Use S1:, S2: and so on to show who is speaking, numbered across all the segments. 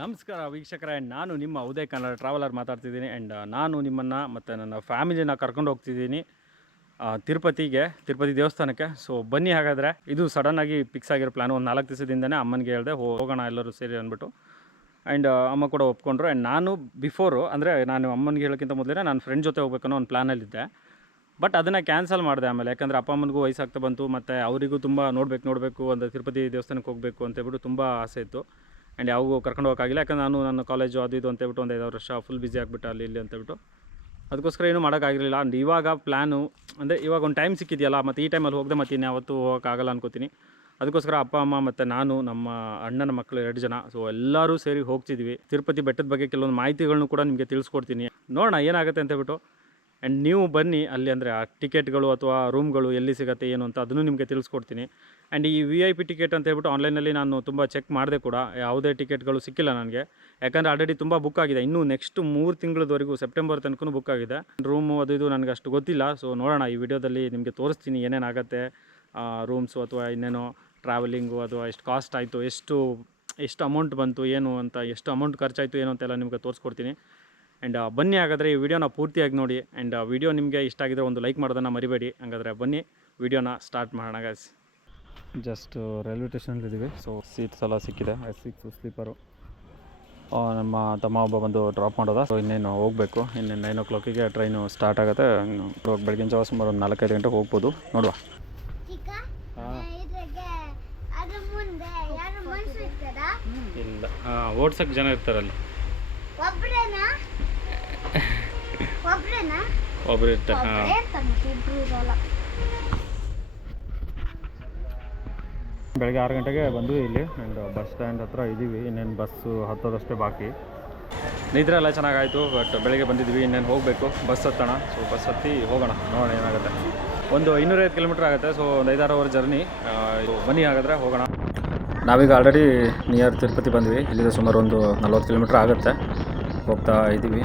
S1: ನಮಸ್ಕಾರ ವೀಕ್ಷಕರೇ, ನಾನು ನಿಮ್ಮ ಉದಯ ಕನ್ನಡ ಟ್ರಾವೆಲರ್ ಮಾತಾಡ್ತಿದ್ದೀನಿ ಆ್ಯಂಡ್ ನಾನು ನಿಮ್ಮನ್ನು ಮತ್ತು ನನ್ನ ಫ್ಯಾಮಿಲಿನ ಕರ್ಕೊಂಡು ಹೋಗ್ತಿದ್ದೀನಿ ತಿರುಪತಿಗೆ, ತಿರುಪತಿ ದೇವಸ್ಥಾನಕ್ಕೆ. ಸೊ ಬನ್ನಿ ಹಾಗಾದರೆ. ಇದು ಸಡನ್ನಾಗಿ ಫಿಕ್ಸ್ ಆಗಿರೋ ಪ್ಲ್ಯಾನ್ ಒಂದು ನಾಲ್ಕು ದಿವಸದಿಂದನೇ ಅಮ್ಮನಿಗೆ ಹೇಳಿದೆ ಹೋಗೋಣ ಎಲ್ಲರೂ ಸೇರಿ ಅಂದ್ಬಿಟ್ಟು. ಆ್ಯಂಡ್ ಅಮ್ಮ ಕೂಡ ಒಪ್ಕೊಂಡ್ರು. ಆ್ಯಂಡ್ ನಾನು ಬಿಫೋರು ಅಂದರೆ ನಾನು ಅಮ್ಮನಿಗೆ ಹೇಳೋಕ್ಕಿಂತ ಮೊದಲೇ ನಾನು ಫ್ರೆಂಡ್ ಜೊತೆ ಹೋಗ್ಬೇಕನ್ನೋ ಒಂದು ಪ್ಲ್ಯಾನಲ್ಲಿದ್ದೆ ಬಟ್ ಅದನ್ನು ಕ್ಯಾನ್ಸಲ್ ಮಾಡಿದೆ ಆಮೇಲೆ. ಯಾಕಂದರೆ ಅಪ್ಪ ಅಮ್ಮನಿಗೂ ವಯಸ್ಸಾಗ್ತಾ ಬಂತು, ಮತ್ತು ಅವರಿಗೂ ತುಂಬ ನೋಡಬೇಕು ನೋಡಬೇಕು ಅಂದರೆ ತಿರುಪತಿ ದೇವಸ್ಥಾನಕ್ಕೆ ಹೋಗಬೇಕು ಅಂತೇಳ್ಬಿಟ್ಟು ತುಂಬ ಆಸೆ ಇತ್ತು. ಆ್ಯಂಡ್ ಯಾವಾಗೂ ಕರ್ಕೊಂಡು ಹೋಗೋಕ್ಕಾಗಿಲ್ಲ. ಯಾಕಂದ್ರೆ ನಾನು ನನ್ನ ಕಾಲೇಜು ಅದು ಇದು ಅಂತೇಳ್ಬಿಟ್ಟು ಒಂದು ಐದಾರು ವರ್ಷ ಫುಲ್ ಬ್ಯುಸಿ ಆಗಿಬಿಟ್ಟು ಅಲ್ಲಿ ಇಲ್ಲಿ ಅಂತೇಳ್ಬಿಟ್ಟು ಅದಕ್ಕೋಸ್ಕರ ಏನೂ ಮಾಡೋಕ್ಕಾಗಿರಲಿಲ್ಲ. ಆ್ಯಂಡ್ ಇವಾಗ ಪ್ಲ್ಯಾನು ಅಂದರೆ ಇವಾಗ ಒಂದು ಟೈಮ್ ಸಿಕ್ಕಿದೆಯಲ್ಲ, ಮತ್ತು ಈ ಟೈಮಲ್ಲಿ ಹೋಗದೆ ಮತ್ತೆ ಇನ್ಯಾವತ್ತೂ ಹೋಗೋಕ್ಕಾಗಲ್ಲ ಅನ್ಕೋತೀನಿ. ಅದಕ್ಕೋಸ್ಕರ ಅಪ್ಪ, ಅಮ್ಮ ಮತ್ತು ನಾನು, ನಮ್ಮ ಅಣ್ಣನ ಮಕ್ಕಳು ಎರಡು ಜನ ಸೊ ಎಲ್ಲರೂ ಸೇರಿ ಹೋಗ್ತಿದ್ವಿ. ತಿರುಪತಿ ಬೆಟ್ಟದ ಬಗ್ಗೆ ಕೆಲವೊಂದು ಮಾಹಿತಿಗಳನ್ನು ಕೂಡ ನಿಮಗೆ ತಿಳಿಸ್ಕೊಡ್ತೀನಿ. ನೋಡೋಣ ಏನಾಗುತ್ತೆ ಅಂತ ಹೇಳ್ಬಿಟ್ಟು. ಆ್ಯಂಡ್ ನೀವು ಬನ್ನಿ ಅಲ್ಲಿ ಅಂದರೆ ಆ ಟಿಕೆಟ್ಗಳು ಅಥವಾ ರೂಮ್ಗಳು ಎಲ್ಲಿ ಸಿಗುತ್ತೆ, ಏನು ಅಂತ ಅದನ್ನು ನಿಮಗೆ ತಿಳಿಸ್ಕೊಡ್ತೀನಿ. ಆ್ಯಂಡ್ ಈ ವಿ ಐ ಪಿ ಟಿಕೆಟ್ ಅಂತ ಹೇಳ್ಬಿಟ್ಟು ಆನ್ಲೈನಲ್ಲಿ ನಾನು ತುಂಬ ಚೆಕ್ ಮಾಡಿದೆ ಕೂಡ, ಯಾವುದೇ ಟಿಕೆಟ್ಗಳು ಸಿಕ್ಕಿಲ್ಲ ನನಗೆ. ಯಾಕಂದರೆ ಆಲ್ರೆಡಿ ತುಂಬ ಬುಕ್ ಆಗಿದೆ. ಇನ್ನೂ ನೆಕ್ಸ್ಟ್ ಮೂರು ತಿಂಗಳವರೆಗೂ ಸೆಪ್ಟೆಂಬರ್ ತನಕ ಬುಕ್ ಆಗಿದೆ. ರೂಮು ಅದು ಇದು ನನಗೆ ಅಷ್ಟು ಗೊತ್ತಿಲ್ಲ. ಸೊ ನೋಡೋಣ, ಈ ವಿಡಿಯೋದಲ್ಲಿ ನಿಮಗೆ ತೋರಿಸ್ತೀನಿ ಏನೇನಾಗುತ್ತೆ ರೂಮ್ಸು ಅಥವಾ ಇನ್ನೇನು ಟ್ರಾವೆಲಿಂಗು ಅಥವಾ ಎಷ್ಟು ಕಾಸ್ಟ್ ಆಯಿತು, ಎಷ್ಟು ಎಷ್ಟು ಅಮೌಂಟ್ ಬಂತು, ಏನು ಅಂತ, ಎಷ್ಟು ಅಮೌಂಟ್ ಖರ್ಚಾಯಿತು, ಏನು ಅಂತೆಲ್ಲ ನಿಮಗೆ ತೋರಿಸ್ಕೊಡ್ತೀನಿ. ಆ್ಯಂಡ್ ಬನ್ನಿ ಹಾಗಾದರೆ ಈ ವಿಡಿಯೋನ ಪೂರ್ತಿಯಾಗಿ ನೋಡಿ. ಆ್ಯಂಡ್ ವಿಡಿಯೋ ನಿಮಗೆ ಇಷ್ಟ ಆಗಿದ್ರೆ ಒಂದು ಲೈಕ್ ಮಾಡೋದನ್ನು ಮರಿಬೇಡಿ. ಹಾಗಾದರೆ ಬನ್ನಿ, ವಿಡಿಯೋನ ಸ್ಟಾರ್ಟ್ ಮಾಡೋಣ ಗೈಸ್ ಜಸ್ಟ್ ರೈಲ್ವೆ ಸ್ಟೇಷನಲ್ಲಿದ್ದೀವಿ ಸೊ ಸೀಟ್ಸ್ ಎಲ್ಲ ಸಿಕ್ಕಿದೆ. ಸಿಕ್ಸ್ ಸ್ಲೀಪರು ನಮ್ಮ ತಮ್ಮ ಒಬ್ಬ ಬಂದು ಡ್ರಾಪ್ ಮಾಡೋದ. ಸೊ ಇನ್ನೇನು ಹೋಗಬೇಕು. ಇನ್ನೇನು ನೈನ್ ಓ ಕ್ಲಾಕಿಗೆ ಟ್ರೈನು ಸ್ಟಾರ್ಟ್ ಆಗುತ್ತೆ. ಇನ್ನು ಬೆಳಗಿನ ಜಾವ ಸುಮಾರು ಒಂದು ನಾಲ್ಕೈದು ಗಂಟೆಗೆ ಹೋಗ್ಬೋದು. ನೋಡುವ. ಇಲ್ಲ. ಹಾಂ ಓಡ್ಸೋಕ್ಕೆ ಜನ ಇರ್ತಾರಲ್ಲಿ.
S2: ಒಬ್ರೇನಾ? ಒಬ್ರೇನಾ?
S1: ಒಬ್ರು ಇರ್ತಾರೆ. ಹಾಂ
S2: ಒಬ್ರೇ ಇರ್ತಾನೆ ಮತ್ತೆ ಇಬ್ರು ಇರಲ್ಲ
S1: ಬೆಳಗ್ಗೆ ಆರು ಗಂಟೆಗೆ ಬಂದ್ವಿ ಇಲ್ಲಿ. ಆ್ಯಂಡ್ ಬಸ್ ಸ್ಟ್ಯಾಂಡ್ ಹತ್ರ ಇದ್ದೀವಿ ಇನ್ನೇನು ಬಸ್ಸು ಹತ್ತೋದಷ್ಟೇ ಬಾಕಿ. ನಿದ್ರೆ ಎಲ್ಲ ಚೆನ್ನಾಗಾಯಿತು, ಬಟ್ ಬೆಳಗ್ಗೆ ಬಂದಿದ್ವಿ, ಇನ್ನೇನು ಹೋಗಬೇಕು. ಬಸ್ ಹತ್ತೋಣ. ಸೊ ಬಸ್ ಹತ್ತಿ ಹೋಗೋಣ. ನೋಡೋಣ ಏನಾಗುತ್ತೆ. ಒಂದು ಇನ್ನೂರೈದು ಕಿಲೋಮೀಟ್ರ್ ಆಗುತ್ತೆ. ಸೊ ಒಂದು ಐದಾರು ಅವರ್ ಜರ್ನಿ. ಬನ್ನಿ ಹಾಗಾದರೆ, ಹೋಗೋಣ. ನಾವೀಗ ಆಲ್ರೆಡಿ ನಿಯರ್ ತಿರುಪತಿ ಬಂದ್ವಿ. ಇಲ್ಲಿಂದ ಸುಮಾರು ಒಂದು ನಲ್ವತ್ತು ಕಿಲೋಮೀಟ್ರ್ ಆಗುತ್ತೆ. ಹೋಗ್ತಾ ಇದ್ದೀವಿ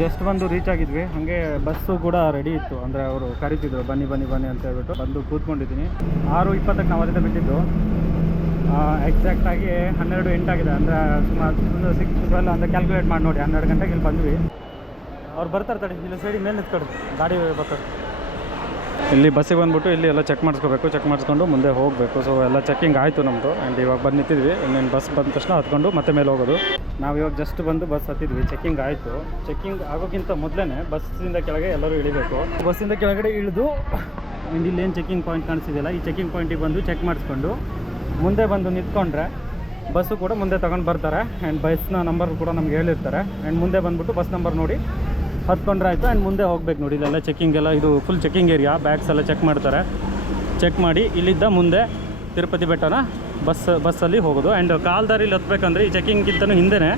S1: ಜಸ್ಟ್ ಬಂದು ರೀಚ್ ಆಗಿದ್ವಿ. ಹಾಗೆ ಬಸ್ಸು ಕೂಡ ರೆಡಿ ಇತ್ತು. ಅಂದರೆ ಅವರು ಕರಿತಿದ್ರು, ಬನ್ನಿ ಬನ್ನಿ ಬನ್ನಿ ಅಂತ ಹೇಳ್ಬಿಟ್ಟು ಬಂದು ಕೂತ್ಕೊಂಡಿದ್ದೀನಿ. ಆರು ಇಪ್ಪತ್ತಕ್ಕೆ ನಾವು ಅದರಿಂದ ಬಿಟ್ಟಿದ್ದು. ಎಕ್ಸಾಕ್ಟಾಗಿ ಹನ್ನೆರಡು ಎಂಟಾಗಿದೆ ಅಂದರೆ ಸುಮಾರು ಸಿಕ್ಸ್ ಟ್ವೆಲ್ ಅಂತ ಕ್ಯಾಲ್ಕುಲೇಟ್ ಮಾಡಿ ನೋಡಿ. ಹನ್ನೆರಡು ಗಂಟೆಗೆ ಇಲ್ಲಿ ಬಂದ್ವಿ. ಅವ್ರು ಬರ್ತಾರೆ ತಡಿ, ಇಲ್ಲಿ ಸೈಡಿ ಮೇಲೆ ನಿಂತ್ಕೊಡು ಗಾಡಿ ಬರ್ತಾರೆ ಇಲ್ಲಿ ಬಸ್ಸಿಗೆ ಬಂದ್ಬಿಟ್ಟು ಇಲ್ಲಿ ಎಲ್ಲ ಚೆಕ್ ಮಾಡಿಸ್ಕೋಬೇಕು, ಚೆಕ್ ಮಾಡಿಸ್ಕೊಂಡು ಮುಂದೆ ಹೋಗಬೇಕು. ಸೊ ಎಲ್ಲ ಚೆಕ್ಕಿಂಗ್ ಆಯಿತು ನಮ್ಮದು ಆ್ಯಂಡ್ ಇವಾಗ ಬಂದು ನಿಂತಿದ್ವಿ. ಇನ್ನೇನು ಬಸ್ ಬಂದ ತಕ್ಷಣ ಹತ್ಕೊಂಡು ಮತ್ತೆ ಮೇಲೆ ಹೋಗೋದು. ನಾವು ಇವಾಗ ಜಸ್ಟ್ ಬಂದು ಬಸ್ ಹತ್ತಿದ್ವಿ. ಚೆಕ್ಕಿಂಗ್ ಆಯಿತು. ಚೆಕ್ಕಿಂಗ್ ಆಗೋಕ್ಕಿಂತ ಮೊದಲೇ ಬಸ್ಸಿಂದ ಕೆಳಗೆ ಎಲ್ಲರೂ ಇಳಿಬೇಕು. ಬಸ್ಸಿಂದ ಕೆಳಗಡೆ ಇಳಿದು ಆ್ಯಂಡ್ ಇಲ್ಲಿ ಚೆಕ್ಕಿಂಗ್ ಪಾಯಿಂಟ್ ಕಾಣಿಸಿದೆಯಲ್ಲ ಈ ಚೆಕ್ಕಿಂಗ್ ಪಾಯಿಂಟಿಗೆ ಬಂದು ಚೆಕ್ ಮಾಡಿಸ್ಕೊಂಡು ಮುಂದೆ ಬಂದು ನಿಂತ್ಕೊಂಡ್ರೆ ಬಸ್ಸು ಕೂಡ ಮುಂದೆ ತಗೊಂಡು ಬರ್ತಾರೆ. ಆ್ಯಂಡ್ ಬಸ್ನ ನಂಬರ್ ಕೂಡ ನಮ್ಗೆ ಹೇಳಿರ್ತಾರೆ. ಆ್ಯಂಡ್ ಮುಂದೆ ಬಂದ್ಬಿಟ್ಟು ಬಸ್ ನಂಬರ್ ನೋಡಿ ಹತ್ಕೊಂಡ್ರೆ ಆಯಿತು ಆ್ಯಂಡ್ ಮುಂದೆ ಹೋಗ್ಬೇಕು ನೋಡಿ, ಇಲ್ಲೆಲ್ಲ ಚೆಕ್ಕಿಂಗ್ ಎಲ್ಲ, ಇದು ಫುಲ್ ಚೆಕ್ಕಿಂಗ್ ಏರಿಯಾ ಬ್ಯಾಗ್ಸ್ ಎಲ್ಲ ಚೆಕ್ ಮಾಡ್ತಾರೆ. ಚೆಕ್ ಮಾಡಿ, ಇಲ್ಲಿದ್ದ ಮುಂದೆ ತಿರುಪತಿ ಬೆಟ್ಟನ ಬಸ್ ಬಸ್ಸಲ್ಲಿ ಹೋಗೋದು. ಆ್ಯಂಡ್ ಕಾಲ್ದಾರಿಲಿ ಹತ್ಬೇಕಂದ್ರೆ ಈ ಚೆಕಿಂಗ್ಗಿಂತನೂ ಹಿಂದೆ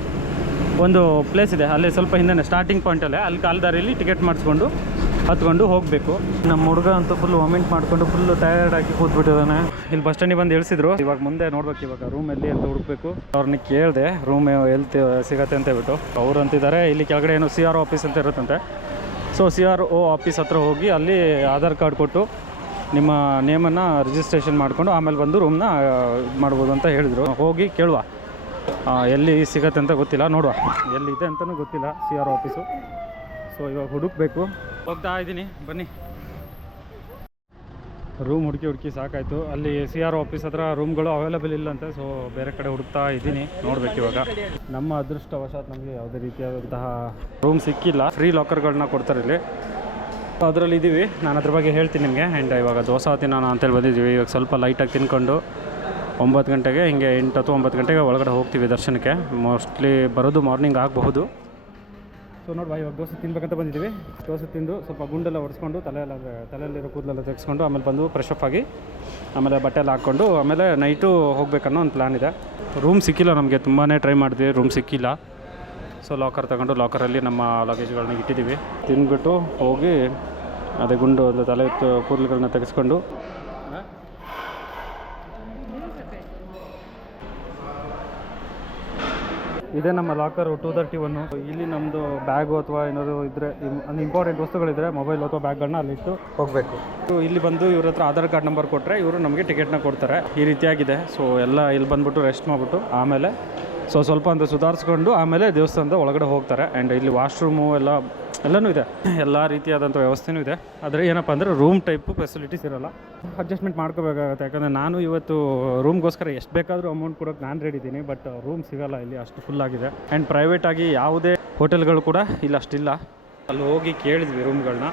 S1: ಒಂದು ಪ್ಲೇಸ್ ಇದೆ, ಅಲ್ಲಿ ಸ್ವಲ್ಪ ಹಿಂದೆ ಸ್ಟಾರ್ಟಿಂಗ್ ಪಾಯಿಂಟಲ್ಲೇ ಅಲ್ಲಿ ಕಾಲ್ದಾರಿಲಿ ಟಿಕೆಟ್ ಮಾಡಿಸ್ಕೊಂಡು ಹತ್ಕೊಂಡು ಹೋಗಬೇಕು. ನಮ್ಮ ಹುಡುಗ ಅಂತೂ ಫುಲ್ ವಾಮಿಂಟ್ ಮಾಡ್ಕೊಂಡು ಫುಲ್ ಟಯರ್ಡ್ ಆಗಿ ಕೂತ್ಬಿಟ್ಟಿದ್ದಾನೆ ಇಲ್ಲಿ ಬಸ್ ಸ್ಟ್ಯಾಂಡಿಗೆ ಬಂದು ಇಳಿಸಿದ್ರು. ಇವಾಗ ಮುಂದೆ ನೋಡ್ಬೇಕು, ಇವಾಗ ರೂಮ್ ಎಲ್ಲಿ ಅಂತ ಹುಡುಕ್ಬೇಕು. ಅವ್ರನ್ನ ಕೇಳಿದೆ ರೂಮ್ ಎಲ್ಲಿ ಸಿಗತ್ತೆ ಅಂತ ಹೇಳ್ಬಿಟ್ಟು. ಅವ್ರು ಅಂತಿದ್ದಾರೆ, ಇಲ್ಲಿ ಕೆಳಗಡೆ ಏನು ಸಿ ಆರ್ ಆಫೀಸ್ ಅಂತ ಇರುತ್ತಂತೆ. So C R O office ಹತ್ರ ಹೋಗಿ ಅಲ್ಲಿ ಆಧಾರ್ ಕಾರ್ಡ್ ಕೊಟ್ಟು ನಿಮ್ಮ ನೇಮನ್ನು ರಿಜಿಸ್ಟ್ರೇಷನ್ ಮಾಡಿಕೊಂಡು ಆಮೇಲೆ ಬಂದು ರೂಮ್ನ ಮಾಡ್ಬೋದು ಅಂತ ಹೇಳಿದರು. ಹೋಗಿ ಕೇಳುವ. ಎಲ್ಲಿ ಸಿಗತ್ತೆ ಅಂತ ಗೊತ್ತಿಲ್ಲ, ನೋಡುವ. ಎಲ್ಲಿದೆ ಅಂತಲೂ ಗೊತ್ತಿಲ್ಲ ಸಿ ಆರ್ ಆಫೀಸು ಸೊ ಇವಾಗ ಹುಡುಕ್ಬೇಕು. ಹೋಗ್ತಾ ಇದ್ದೀನಿ. ಬನ್ನಿ. ರೂಮ್ ಹುಡುಕಿ ಹುಡುಕಿ ಸಾಕಾಯಿತು. ಅಲ್ಲಿ ಸಿ ಆರ್ ಆಫೀಸ್ ಹತ್ರ ರೂಮ್ಗಳು ಅವೈಲೇಬಲ್ ಇಲ್ಲಂತೆ ಸೊ ಬೇರೆ ಕಡೆ ಹುಡುಕ್ತಾ ಇದ್ದೀನಿ. ನೋಡ್ಬೇಕು ಇವಾಗ. ನಮ್ಮ ಅದೃಷ್ಟವಶಾತ್ ನಮಗೆ ಯಾವುದೇ ರೀತಿಯಾದಂತಹ ರೂಮ್ ಸಿಕ್ಕಿಲ್ಲ. ಫ್ರೀ ಲಾಕರ್ಗಳನ್ನ ಕೊಡ್ತಾರೆ ಇಲ್ಲಿ. ಅದರಲ್ಲಿ ಇದ್ದೀವಿ ನಾನು ಅದ್ರ ಬಗ್ಗೆ ಹೇಳ್ತೀನಿ ನಿಮಗೆ. ಆ್ಯಂಡ್ ಇವಾಗ ದೋಸೆ ತಿನ್ನೋಣ ಅಂತೇಳಿ ಬಂದಿದ್ದೀವಿ. ಇವಾಗ ಸ್ವಲ್ಪ ಲೈಟಾಗಿ ತಿನ್ಕೊಂಡು ಒಂಬತ್ತು ಗಂಟೆಗೆ ಹಿಂಗೆ ಎಂಟು ಅಥವಾ ಒಂಬತ್ತು ಗಂಟೆಗೆ ಒಳಗಡೆ ಹೋಗ್ತೀವಿ ದರ್ಶನಕ್ಕೆ. ಮೋಸ್ಟ್ಲಿ ಬರೋದು ಮಾರ್ನಿಂಗ್ ಆಗಬಹುದು. ಸೊ ನೋಡಿ ಇವಾಗ ದೋಸೆ ತಿನ್ಬೇಕಂತ ಬಂದಿದ್ದೀವಿ. ದೋಸೆ ತಿಂದು ಸ್ವಲ್ಪ ಗುಂಡೆಲ್ಲ ಒರೆಸ್ಕೊಂಡು ತಲೆಯೆಲ್ಲ ತಲೆಯಲ್ಲಿರೋ ಕೂದಲೆಲ್ಲ ತೆಗೆಸ್ಕೊಂಡು, ಆಮೇಲೆ ಬಂದು ಫ್ರೆಶ್ ಅಪ್ ಆಗಿ, ಆಮೇಲೆ ಬಟ್ಟೆ ಎಲ್ಲ ಹಾಕ್ಕೊಂಡು, ಆಮೇಲೆ ನೈಟು ಹೋಗ್ಬೇಕನ್ನೋ ಒಂದು ಪ್ಲ್ಯಾನ್ ಇದೆ. ರೂಮ್ ಸಿಕ್ಕಿಲ್ಲ ನಮಗೆ ತುಂಬಾ ಟ್ರೈ ಮಾಡಿದ್ವಿ ರೂಮ್ ಸಿಕ್ಕಿಲ್ಲ. ಸೊ ಲಾಕರ್ ತಗೊಂಡು ಲಾಕರಲ್ಲಿ ನಮ್ಮ ಲಗೇಜ್ಗಳನ್ನ ಇಟ್ಟಿದ್ದೀವಿ. ತಿಂದ್ಬಿಟ್ಟು ಹೋಗಿ, ಅದೇ ಗುಂಡು ತಲೆ ಕೂದಲುಗಳನ್ನ ತೆಗೆಸ್ಕೊಂಡು ಇದೇ ನಮ್ಮ ಲಾಕರು ಟೂ ತರ್ಟಿ ಒನ್ನು ಇಲ್ಲಿ ನಮ್ಮದು ಬ್ಯಾಗು ಅಥವಾ ಏನಾದರೂ ಇದ್ದರೆ ಇಂಪಾರ್ಟೆಂಟ್ ವಸ್ತುಗಳಿದ್ರೆ ಮೊಬೈಲ್ ಅಥವಾ ಬ್ಯಾಗ್ಗಳನ್ನ ಅಲ್ಲಿಟ್ಟು ಹೋಗಬೇಕು. ಇಲ್ಲಿ ಬಂದು ಇವ್ರ ಹತ್ರ ಆಧಾರ್ ಕಾರ್ಡ್ ನಂಬರ್ ಕೊಟ್ಟರೆ ಇವರು ನಮಗೆ ಟಿಕೆಟ್ನ ಕೊಡ್ತಾರೆ. ಈ ರೀತಿಯಾಗಿದೆ. ಸೊ ಎಲ್ಲ ಇಲ್ಲಿ ಬಂದ್ಬಿಟ್ಟು ರೆಸ್ಟ್ ಮಾಡಿಬಿಟ್ಟು ಆಮೇಲೆ ಸೊ ಸ್ವಲ್ಪ ಅಂತ ಸುಧಾರಿಸ್ಕೊಂಡು ಆಮೇಲೆ ದೇವಸ್ಥಾನದ ಒಳಗಡೆ ಹೋಗ್ತಾರೆ. ಆ್ಯಂಡ್ ಇಲ್ಲಿ ವಾಶ್ರೂಮು ಎಲ್ಲ ಎಲ್ಲನೂ ಇದೆ. ಎಲ್ಲ ರೀತಿಯಾದಂಥ ವ್ಯವಸ್ಥೆನೂ ಇದೆ. ಆದರೆ ಏನಪ್ಪ ಅಂದರೆ ರೂಮ್ ಟೈಪು ಫೆಸಿಲಿಟೀಸ್ ಇರೋಲ್ಲ. ಅಡ್ಜಸ್ಟ್ಮೆಂಟ್ ಮಾಡ್ಕೋಬೇಕಾಗುತ್ತೆ. ಯಾಕಂದರೆ ನಾನು ಇವತ್ತು ರೂಮ್ಗೋಸ್ಕರ ಎಷ್ಟು ಬೇಕಾದರೂ ಅಮೌಂಟ್ ಕೊಡೋಕೆ ನಾನು ರೆಡಿ ಇದ್ದೀನಿ ಬಟ್ ರೂಮ್ ಸಿಗೋಲ್ಲ ಇಲ್ಲಿ, ಅಷ್ಟು ಫುಲ್ ಆಗಿದೆ. ಆ್ಯಂಡ್ ಪ್ರೈವೇಟಾಗಿ ಯಾವುದೇ ಹೋಟೆಲ್ಗಳು ಕೂಡ ಇಲ್ಲಿ ಅಷ್ಟಿಲ್ಲ. ಅಲ್ಲಿ ಹೋಗಿ ಕೇಳಿದ್ವಿ ರೂಮ್ಗಳನ್ನ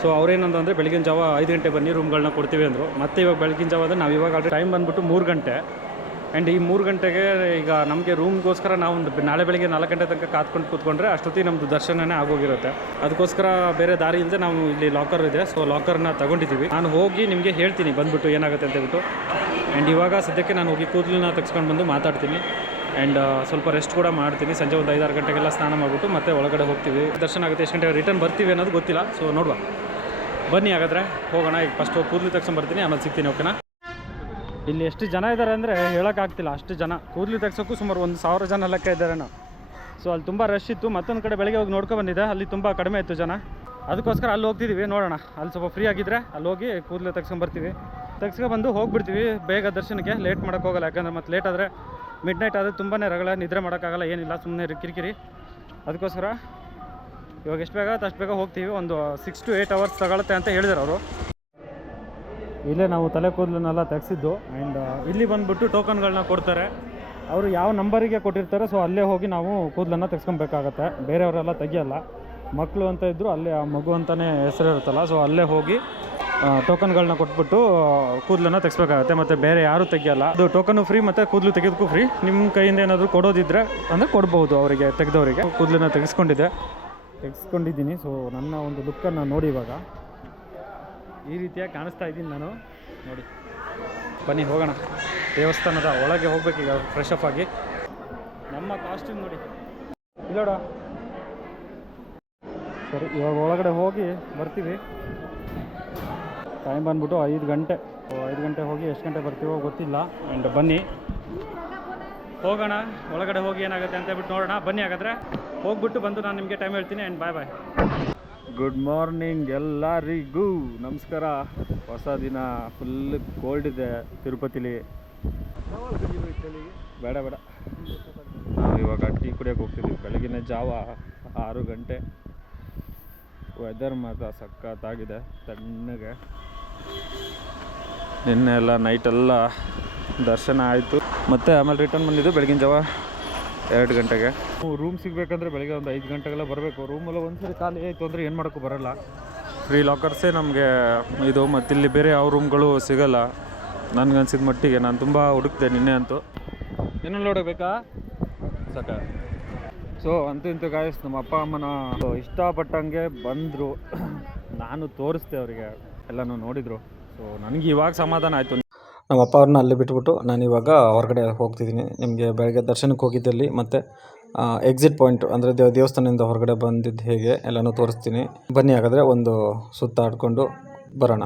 S1: ಸೊ ಅವ್ರೇನಂತಂದರೆ ಬೆಳಗಿನ ಜಾವ ಐದು ಗಂಟೆ ಬನ್ನಿ ರೂಮ್ಗಳನ್ನ ಕೊಡ್ತೀವಿ ಅಂದರು. ಮತ್ತೆ ಇವಾಗ ಬೆಳಗಿನ ಜಾವ ಅಂದರೆ ನಾವು ಇವಾಗ ಟೈಮ್ ಬಂದ್ಬಿಟ್ಟು ಮೂರು ಗಂಟೆ. ಆ್ಯಂಡ್ ಈ ಮೂರು ಗಂಟೆಗೆ ಈಗ ನಮಗೆ ರೂಮ್ಗೋಸ್ಕರ ನಾವು ನಾಳೆ ಬೆಳಗ್ಗೆ ನಾಲ್ಕು ಗಂಟೆ ತನಕ ಕಾತ್ಕೊಂಡು ಕೂತ್ಕೊಂಡ್ರೆ ಅಷ್ಟೊತ್ತಿಗೆ ನಮ್ಮದು ದರ್ಶನನೇ ಆಗೋಗಿರುತ್ತೆ. ಅದಕ್ಕೋಸ್ಕರ ಬೇರೆ ದಾರಿ ಇಲ್ಲದೆ ನಾವು ಇಲ್ಲಿ ಲಾಕರ್ ಇದೆ ಸೊ ಲಾಕರ್ನ ತಗೊಂಡಿದ್ದೀವಿ. ನಾನು ಹೋಗಿ ನಿಮಗೆ ಹೇಳ್ತೀನಿ, ಬಂದುಬಿಟ್ಟು ಏನಾಗುತ್ತೆ ಅಂತ ಹೇಳ್ಬಿಟ್ಟು. ಆ್ಯಂಡ್ ಇವಾಗ ಸದ್ಯಕ್ಕೆ ನಾನು ಹೋಗಿ ಕೂದಲನ್ನ ತೆಗೆಸ್ಕೊಂಡು ಬಂದು ಮಾತಾಡ್ತೀನಿ. ಆ್ಯಂಡ್ ಸ್ವಲ್ಪ ರೆಸ್ಟ್ ಕೂಡ ಮಾಡ್ತೀನಿ. ಸಂಜೆ ಒಂದು ಐದಾರು ಗಂಟೆಗೆಲ್ಲ ಸ್ನಾನ ಮಾಡಿಬಿಟ್ಟು ಮತ್ತೆ ಒಳಗಡೆ ಹೋಗ್ತೀವಿ. ದರ್ಶನ ಆಗುತ್ತೆ, ಎಷ್ಟು ಗಂಟೆ ರಿಟರ್ನ್ ಬರ್ತೀವಿ ಅನ್ನೋದು ಗೊತ್ತಿಲ್ಲ. ಸೊ ನೋಡುವ. ಬನ್ನಿ ಹಾಗಾದರೆ, ಹೋಗೋಣ. ಈಗ ಫಸ್ಟ್ ಕೂದಲು ತಗ್ಸ್ಕೊಂಡು ಬರ್ತೀನಿ, ಆಮೇಲೆ ಸಿಗ್ತೀನಿ ಓಕೆನಾ ಇಲ್ಲಿ ಎಷ್ಟು ಜನ ಇದ್ದಾರೆ ಅಂದರೆ ಹೇಳೋಕ್ಕಾಗ್ತಿಲ್ಲ. ಅಷ್ಟು ಜನ. ಕೂದಲು ತೆಗ್ಸೋಕ್ಕೂ ಸುಮಾರು ಒಂದು ಸಾವಿರ ಜನ ಲೆಕ್ಕ ಇದ್ದಾರೆ ನಾವು. ಸೊ ಅಲ್ಲಿ ತುಂಬ ರಶ್ ಇತ್ತು. ಮತ್ತೊಂದು ಕಡೆ ಬೆಳಗ್ಗೆ ಹೋಗಿ ನೋಡ್ಕೊ ಬಂದಿದೆ ಅಲ್ಲಿ ತುಂಬ ಕಡಿಮೆ ಇತ್ತು ಜನ. ಅದಕ್ಕೋಸ್ಕರ ಅಲ್ಲಿ ಹೋಗ್ತಿದ್ದೀವಿ ನೋಡೋಣ. ಅಲ್ಲಿ ಸ್ವಲ್ಪ ಫ್ರೀ ಆಗಿದ್ದರೆ ಅಲ್ಲಿ ಹೋಗಿ ಕೂದಲು ತೆಗ್ಸ್ಕೊಂಬರ್ತೀವಿ ಬಂದು ಹೋಗಿಬಿಡ್ತೀವಿ ಬೇಗ ದರ್ಶನಕ್ಕೆ. ಲೇಟ್ ಮಾಡೋಕ್ಕೆ ಹೋಗಲ್ಲ. ಯಾಕಂದರೆ ಮತ್ತೆ ಲೇಟ್ ಆದರೆ ಮಿಡ್ ನೈಟ್ ಆದರೆ ತುಂಬಾ ರಗಳ, ನಿದ್ರೆ ಮಾಡೋಕ್ಕಾಗಲ್ಲ, ಏನಿಲ್ಲ ಸುಮ್ಮನೆ ಕಿರಿಕಿರಿ. ಅದಕ್ಕೋಸ್ಕರ ಇವಾಗ ಎಷ್ಟು ಬೇಗ ಅಷ್ಟು ಬೇಗ ಹೋಗ್ತೀವಿ. ಒಂದು ಸಿಕ್ಸ್ ಟು ಏಯ್ಟ್ ಅವರ್ಸ್ ತಗೊಳುತ್ತೆ ಅಂತ ಹೇಳಿದ್ರು ಅವರು. ಇಲ್ಲೇ ನಾವು ತಲೆ ಕೂದಲನ್ನೆಲ್ಲ ತೆಗೆಸಿದ್ದು ಆ್ಯಂಡ್ ಇಲ್ಲಿ ಬಂದುಬಿಟ್ಟು ಟೋಕನ್ಗಳನ್ನ ಕೊಡ್ತಾರೆ. ಅವರು ಯಾವ ನಂಬರಿಗೆ ಕೊಟ್ಟಿರ್ತಾರೆ ಸೊ ಅಲ್ಲೇ ಹೋಗಿ ನಾವು ಕೂದಲನ್ನು ತೆಗೆಸ್ಕೊಬೇಕಾಗತ್ತೆ. ಬೇರೆಯವರೆಲ್ಲ ತೆಗಿಯಲ್ಲ. ಮಕ್ಕಳು ಅಂತ ಇದ್ದರು ಅಲ್ಲೇ ಆ ಮಗು ಅಂತಲೇ ಹೆಸರು ಇರುತ್ತಲ್ಲ ಸೊ ಅಲ್ಲೇ ಹೋಗಿ ಟೋಕನ್ಗಳನ್ನ ಕೊಟ್ಬಿಟ್ಟು ಕೂದಲನ್ನು ತೆಗೆಸ್ಬೇಕಾಗತ್ತೆ. ಮತ್ತು ಬೇರೆ ಯಾರೂ ತೆಗಿಯಲ್ಲ. ಅದು ಟೋಕನು ಫ್ರೀ ಮತ್ತು ಕೂದಲು ತೆಗೆದಕ್ಕೂ ಫ್ರೀ ನಿಮ್ಮ ಕೈಯಿಂದ ಏನಾದರೂ ಕೊಡೋದಿದ್ರೆ, ಅಂದರೆ ಕೊಡ್ಬೋದು ಅವರಿಗೆ, ತೆಗೆದವರಿಗೆ. ಕೂದಲನ್ನು ತೆಗೆಸ್ಕೊಂಡಿದ್ದೆ. ತೆಗೆಸ್ಕೊಂಡಿದ್ದೀನಿ ಸೊ ನನ್ನ ಒಂದು ಲುಕ್ಕನ್ನು ನೋಡಿ ಇವಾಗ. ಈ ರೀತಿಯಾಗಿ ಕಾಣಿಸ್ತಾ ಇದ್ದೀನಿ ನಾನು. ನೋಡಿ. ಬನ್ನಿ, ಹೋಗೋಣ. ದೇವಸ್ಥಾನದ ಒಳಗೆ ಹೋಗ್ಬೇಕೀಗ ಫ್ರೆಶ್ ಅಪ್ ಆಗಿ. ನಮ್ಮ ಕಾಸ್ಟ್ಯೂಮ್ ನೋಡಿ. ಇಲ್ಲೋಡ. ಸರಿ, ಇವಾಗ ಒಳಗಡೆ ಹೋಗಿ ಬರ್ತೀವಿ. ಟೈಮ್ ಬಂದ್ಬಿಟ್ಟು ಐದು ಗಂಟೆ. ಐದು ಗಂಟೆ ಹೋಗಿ ಎಷ್ಟು ಗಂಟೆ ಬರ್ತೀವೋ ಗೊತ್ತಿಲ್ಲ. ಆ್ಯಂಡ್ ಬನ್ನಿ. ಹೋಗೋಣ. ಒಳಗಡೆ ಹೋಗಿ ಏನಾಗುತ್ತೆ ಅಂತ ಹೇಳ್ಬಿಟ್ಟು ನೋಡೋಣ. ಬನ್ನಿ ಹಾಗಾದರೆ. ಹೋಗ್ಬಿಟ್ಟು ಬಂದು ನಾನು ನಿಮಗೆ ಟೈಮ್ ಹೇಳ್ತೀನಿ. And bye bye good morning ಎಲ್ಲರಿಗೂ. ನಮಸ್ಕಾರ. ಹೊಸ ದಿನ ಫುಲ್ ಕೋಲ್ಡ್ ಇದೆ ತಿರುಪತಿಲಿ. ಬೇಡ ಬೇಡ. ನಾವು ಇವಾಗ ಟೀ ಕುಡಿಯೋಕೆ ಹೋಗ್ತಿದ್ದೀವಿ ಬೆಳಗಿನ ಜಾವ ಆರು ಗಂಟೆ. ವೆದರ್ ಮಾತ್ರ ಸಖತ್ತಾಗಿದೆ ತಣ್ಣಗೆ. ನಿನ್ನೆ ಎಲ್ಲ ನೈಟೆಲ್ಲ ದರ್ಶನ ಆಯಿತು. ಮತ್ತು ಆಮೇಲೆ ರಿಟರ್ನ್ ಬಂದಿದ್ದು ಬೆಳಗಿನ ಜಾವ. ಎರಡು ಗಂಟೆಗೆ. ರೂಮ್ ಸಿಗಬೇಕಂದ್ರೆ ಬೆಳಗ್ಗೆ ಒಂದು ಐದು ಗಂಟೆಗೆಲ್ಲ ಬರಬೇಕು. ರೂಮೆಲ್ಲ ಒಂದ್ಸರಿ ಖಾಲಿ ಆಯಿತು ಅಂದರೆ ಏನು ಮಾಡೋಕ್ಕೂ ಬರಲ್ಲ. ಫ್ರೀ ಲಾಕರ್ಸೇ ನಮಗೆ ಇದು ಮತ್ತು ಇಲ್ಲಿ ಬೇರೆ ಯಾವ ರೂಮ್ಗಳು ಸಿಗಲ್ಲ. ನನಗನ್ಸಿದ ಮಟ್ಟಿಗೆ ನಾನು ತುಂಬ ಹುಡುಕ್ತೆ ನಿನ್ನೆ ಅಂತೂ. ಇನ್ನೂ ನೋಡಬೇಕಾ ಸಾಕ. ಸೊ ಅಂತೂ ಇಂತೂ ಗಾಯಸ್ ನಮ್ಮ ಅಪ್ಪ ಅಮ್ಮನ ಇಷ್ಟಪಟ್ಟಂಗೆ ಬಂದರು. ನಾನು ತೋರಿಸ್ದೆ ಅವರಿಗೆ. ಎಲ್ಲನೂ ನೋಡಿದರು. ಸೊ ನನಗೆ ಇವಾಗ ಸಮಾಧಾನ ಆಯಿತು.
S3: ನಮ್ಮ ಅಪ್ಪ ಅವ್ರನ್ನ ಅಲ್ಲೇ ಬಿಟ್ಬಿಟ್ಟು ನಾನು ಇವಾಗ ಹೊರಗಡೆ ಹೋಗ್ತಿದ್ದೀನಿ. ನಿಮಗೆ ಬೆಳಗ್ಗೆ ದರ್ಶನಕ್ಕೆ ಹೋಗಿದ್ದಲ್ಲಿ ಮತ್ತು ಎಕ್ಸಿಟ್ ಪಾಯಿಂಟ್ ಅಂದರೆ ದೇವ, ದೇವಸ್ಥಾನದಿಂದ ಹೊರಗಡೆ ಬಂದಿದ್ದು ಹೇಗೆ ಎಲ್ಲನೂ ತೋರಿಸ್ತೀನಿ. ಬನ್ನಿ ಹಾಗಾದರೆ ಒಂದು ಸುತ್ತಾಡ್ಕೊಂಡು ಬರೋಣ.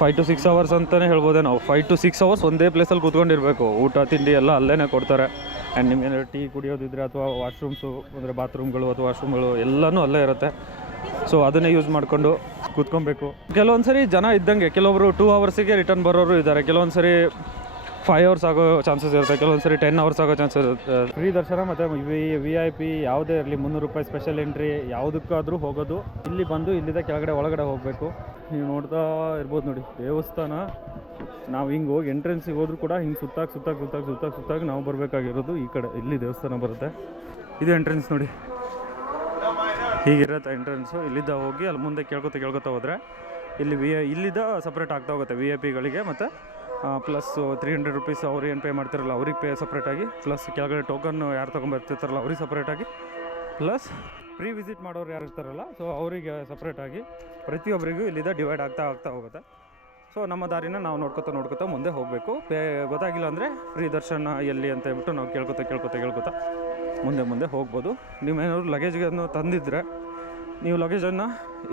S1: ಫೈವ್ ಟು ಸಿಕ್ಸ್ ಅವರ್ಸ್ ಅಂತಲೇ ಹೇಳ್ಬೋದೇ ನಾವು ಫೈವ್ ಟು ಸಿಕ್ಸ್ ಅವರ್ಸ್ ಒಂದೇ ಪ್ಲೇಸಲ್ಲಿ ಕೂತ್ಕೊಂಡಿರಬೇಕು. ಊಟ, ತಿಂಡಿ ಎಲ್ಲ ಅಲ್ಲೇ ಕೊಡ್ತಾರೆ. ಆ್ಯಂಡ್ ನಿಮಗೆ ಟೀ ಕುಡಿಯೋದಿದ್ರೆ ಅಥವಾ ವಾಶ್ರೂಮ್ಸು ಅಂದರೆ ಬಾತ್ರೂಮ್ಗಳು ಅಥವಾ ವಾಶ್ರೂಮ್ಗಳು ಎಲ್ಲನೂ ಅಲ್ಲೇ ಇರುತ್ತೆ. ಸೊ ಅದನ್ನೇ ಯೂಸ್ ಮಾಡಿಕೊಂಡು ಕೂತ್ಕೊಬೇಕು. ಕೆಲವೊಂದ್ಸರಿ ಜನ ಇದ್ದಂಗೆ, ಕೆಲವೊಬ್ರು ಟೂ ಅವರ್ಸಿಗೆ ರಿಟರ್ನ್ ಬರೋರು ಇದ್ದಾರೆ. ಕೆಲವೊಂದು ಸರಿ ಫೈವ್ ಅವರ್ಸ್ ಆಗೋ ಚಾನ್ಸಸ್ ಇರುತ್ತೆ ಕೆಲವೊಂದು ಸರಿ ಟೆನ್ ಅವರ್ಸ್ ಆಗೋ ಚಾನ್ಸಸ್ ಇರುತ್ತೆ. ಫ್ರೀ ದರ್ಶನ ಮತ್ತು ವಿ ವಿ ಐ ಪಿ ಯಾವುದೇ ಇರಲಿ, ಮುನ್ನೂರು ರೂಪಾಯಿ ಸ್ಪೆಷಲ್ ಎಂಟ್ರಿ ಯಾವುದಕ್ಕಾದರೂ ಹೋಗೋದು. ಇಲ್ಲಿ ಬಂದು ಇಲ್ಲಿಂದ, ಕೆಳಗಡೆ, ಒಳಗಡೆ ಹೋಗಬೇಕು. ನೀವು ನೋಡ್ತಾ ಇರ್ಬೋದು ನೋಡಿ, ದೇವಸ್ಥಾನ, ನಾವು ಹಿಂಗೆ ಹೋಗಿ ಎಂಟ್ರೆನ್ಸಿಗೆ ಹೋದ್ರು ಕೂಡ ಹಿಂಗೆ ಸುತ್ತಾಗಿ ಸುತ್ತಾಗಿ ಸುತ್ತಾಗಿ ಸುತ್ತಾಗಿ ಸುತ್ತಾಗಿ ನಾವು ಬರಬೇಕಾಗಿರೋದು ಈ ಕಡೆ, ಇಲ್ಲಿ ದೇವಸ್ಥಾನ ಬರುತ್ತೆ. ಇದು ಎಂಟ್ರೆನ್ಸ್ ನೋಡಿ. ಹೀಗಿರುತ್ತೆ ಎಂಟ್ರೆನ್ಸು ಇಲ್ಲಿದ್ದ ಹೋಗಿ ಅಲ್ಲಿ ಮುಂದೆ ಕೇಳ್ಕೊತ ಕೇಳ್ಕೊತ ಹೋದರೆ ಇಲ್ಲಿ ವಿ ಇಲ್ಲಿದ್ದ ಸಪ್ರೇಟ್ ಆಗ್ತಾ ಹೋಗುತ್ತೆ ವಿ ಐ ಪಿಗಳಿಗೆ ಮತ್ತು ಪ್ಲಸ್ ತ್ರೀ ಹಂಡ್ರೆಡ್ ರುಪೀಸ್ ಅವ್ರು ಏನು ಪೇ ಮಾಡ್ತಿರಲ್ಲ ಅವ್ರಿಗೆ ಪೇ ಸಪ್ರೇಟಾಗಿ ಪ್ಲಸ್ ಕೆಳಗಡೆ ಟೋಕನ್ ಯಾರು ತೊಗೊಂಬರ್ತಿರ್ತಾರಲ್ಲ ಅವ್ರಿಗೆ ಸಪ್ರೇಟಾಗಿ ಪ್ಲಸ್ ಪ್ರೀ ವಿಸಿಟ್ ಮಾಡೋರು ಯಾರು ಇರ್ತಾರಲ್ಲ ಸೊ ಅವರಿಗೆ ಸಪ್ರೇಟಾಗಿ ಪ್ರತಿಯೊಬ್ಬರಿಗೂ ಇಲ್ಲಿದ್ದ ಡಿವೈಡ್ ಆಗ್ತಾ ಆಗ್ತಾ ಹೋಗುತ್ತೆ. ಸೊ ನಮ್ಮ ದಾರಿನ ನಾವು ನೋಡ್ಕೊತಾ ನೋಡ್ಕೊತಾ ಮುಂದೆ ಹೋಗಬೇಕು. ಪೇ ಗೊತ್ತಾಗಿಲ್ಲ ಅಂದರೆ ಫ್ರೀ ದರ್ಶನ ಎಲ್ಲಿ ಅಂತ ಹೇಳ್ಬಿಟ್ಟು ನಾವು ಕೇಳ್ಕೊತಾ ಕೇಳ್ಕೊತಾ ಕೇಳ್ಕೊತಾ ಮುಂದೆ ಮುಂದೆ ಹೋಗ್ಬೋದು. ನೀವೇನಾದ್ರು ಲಗೇಜ್ಗಳನ್ನು ತಂದಿದ್ದರೆ ನೀವು ಲಗೇಜನ್ನು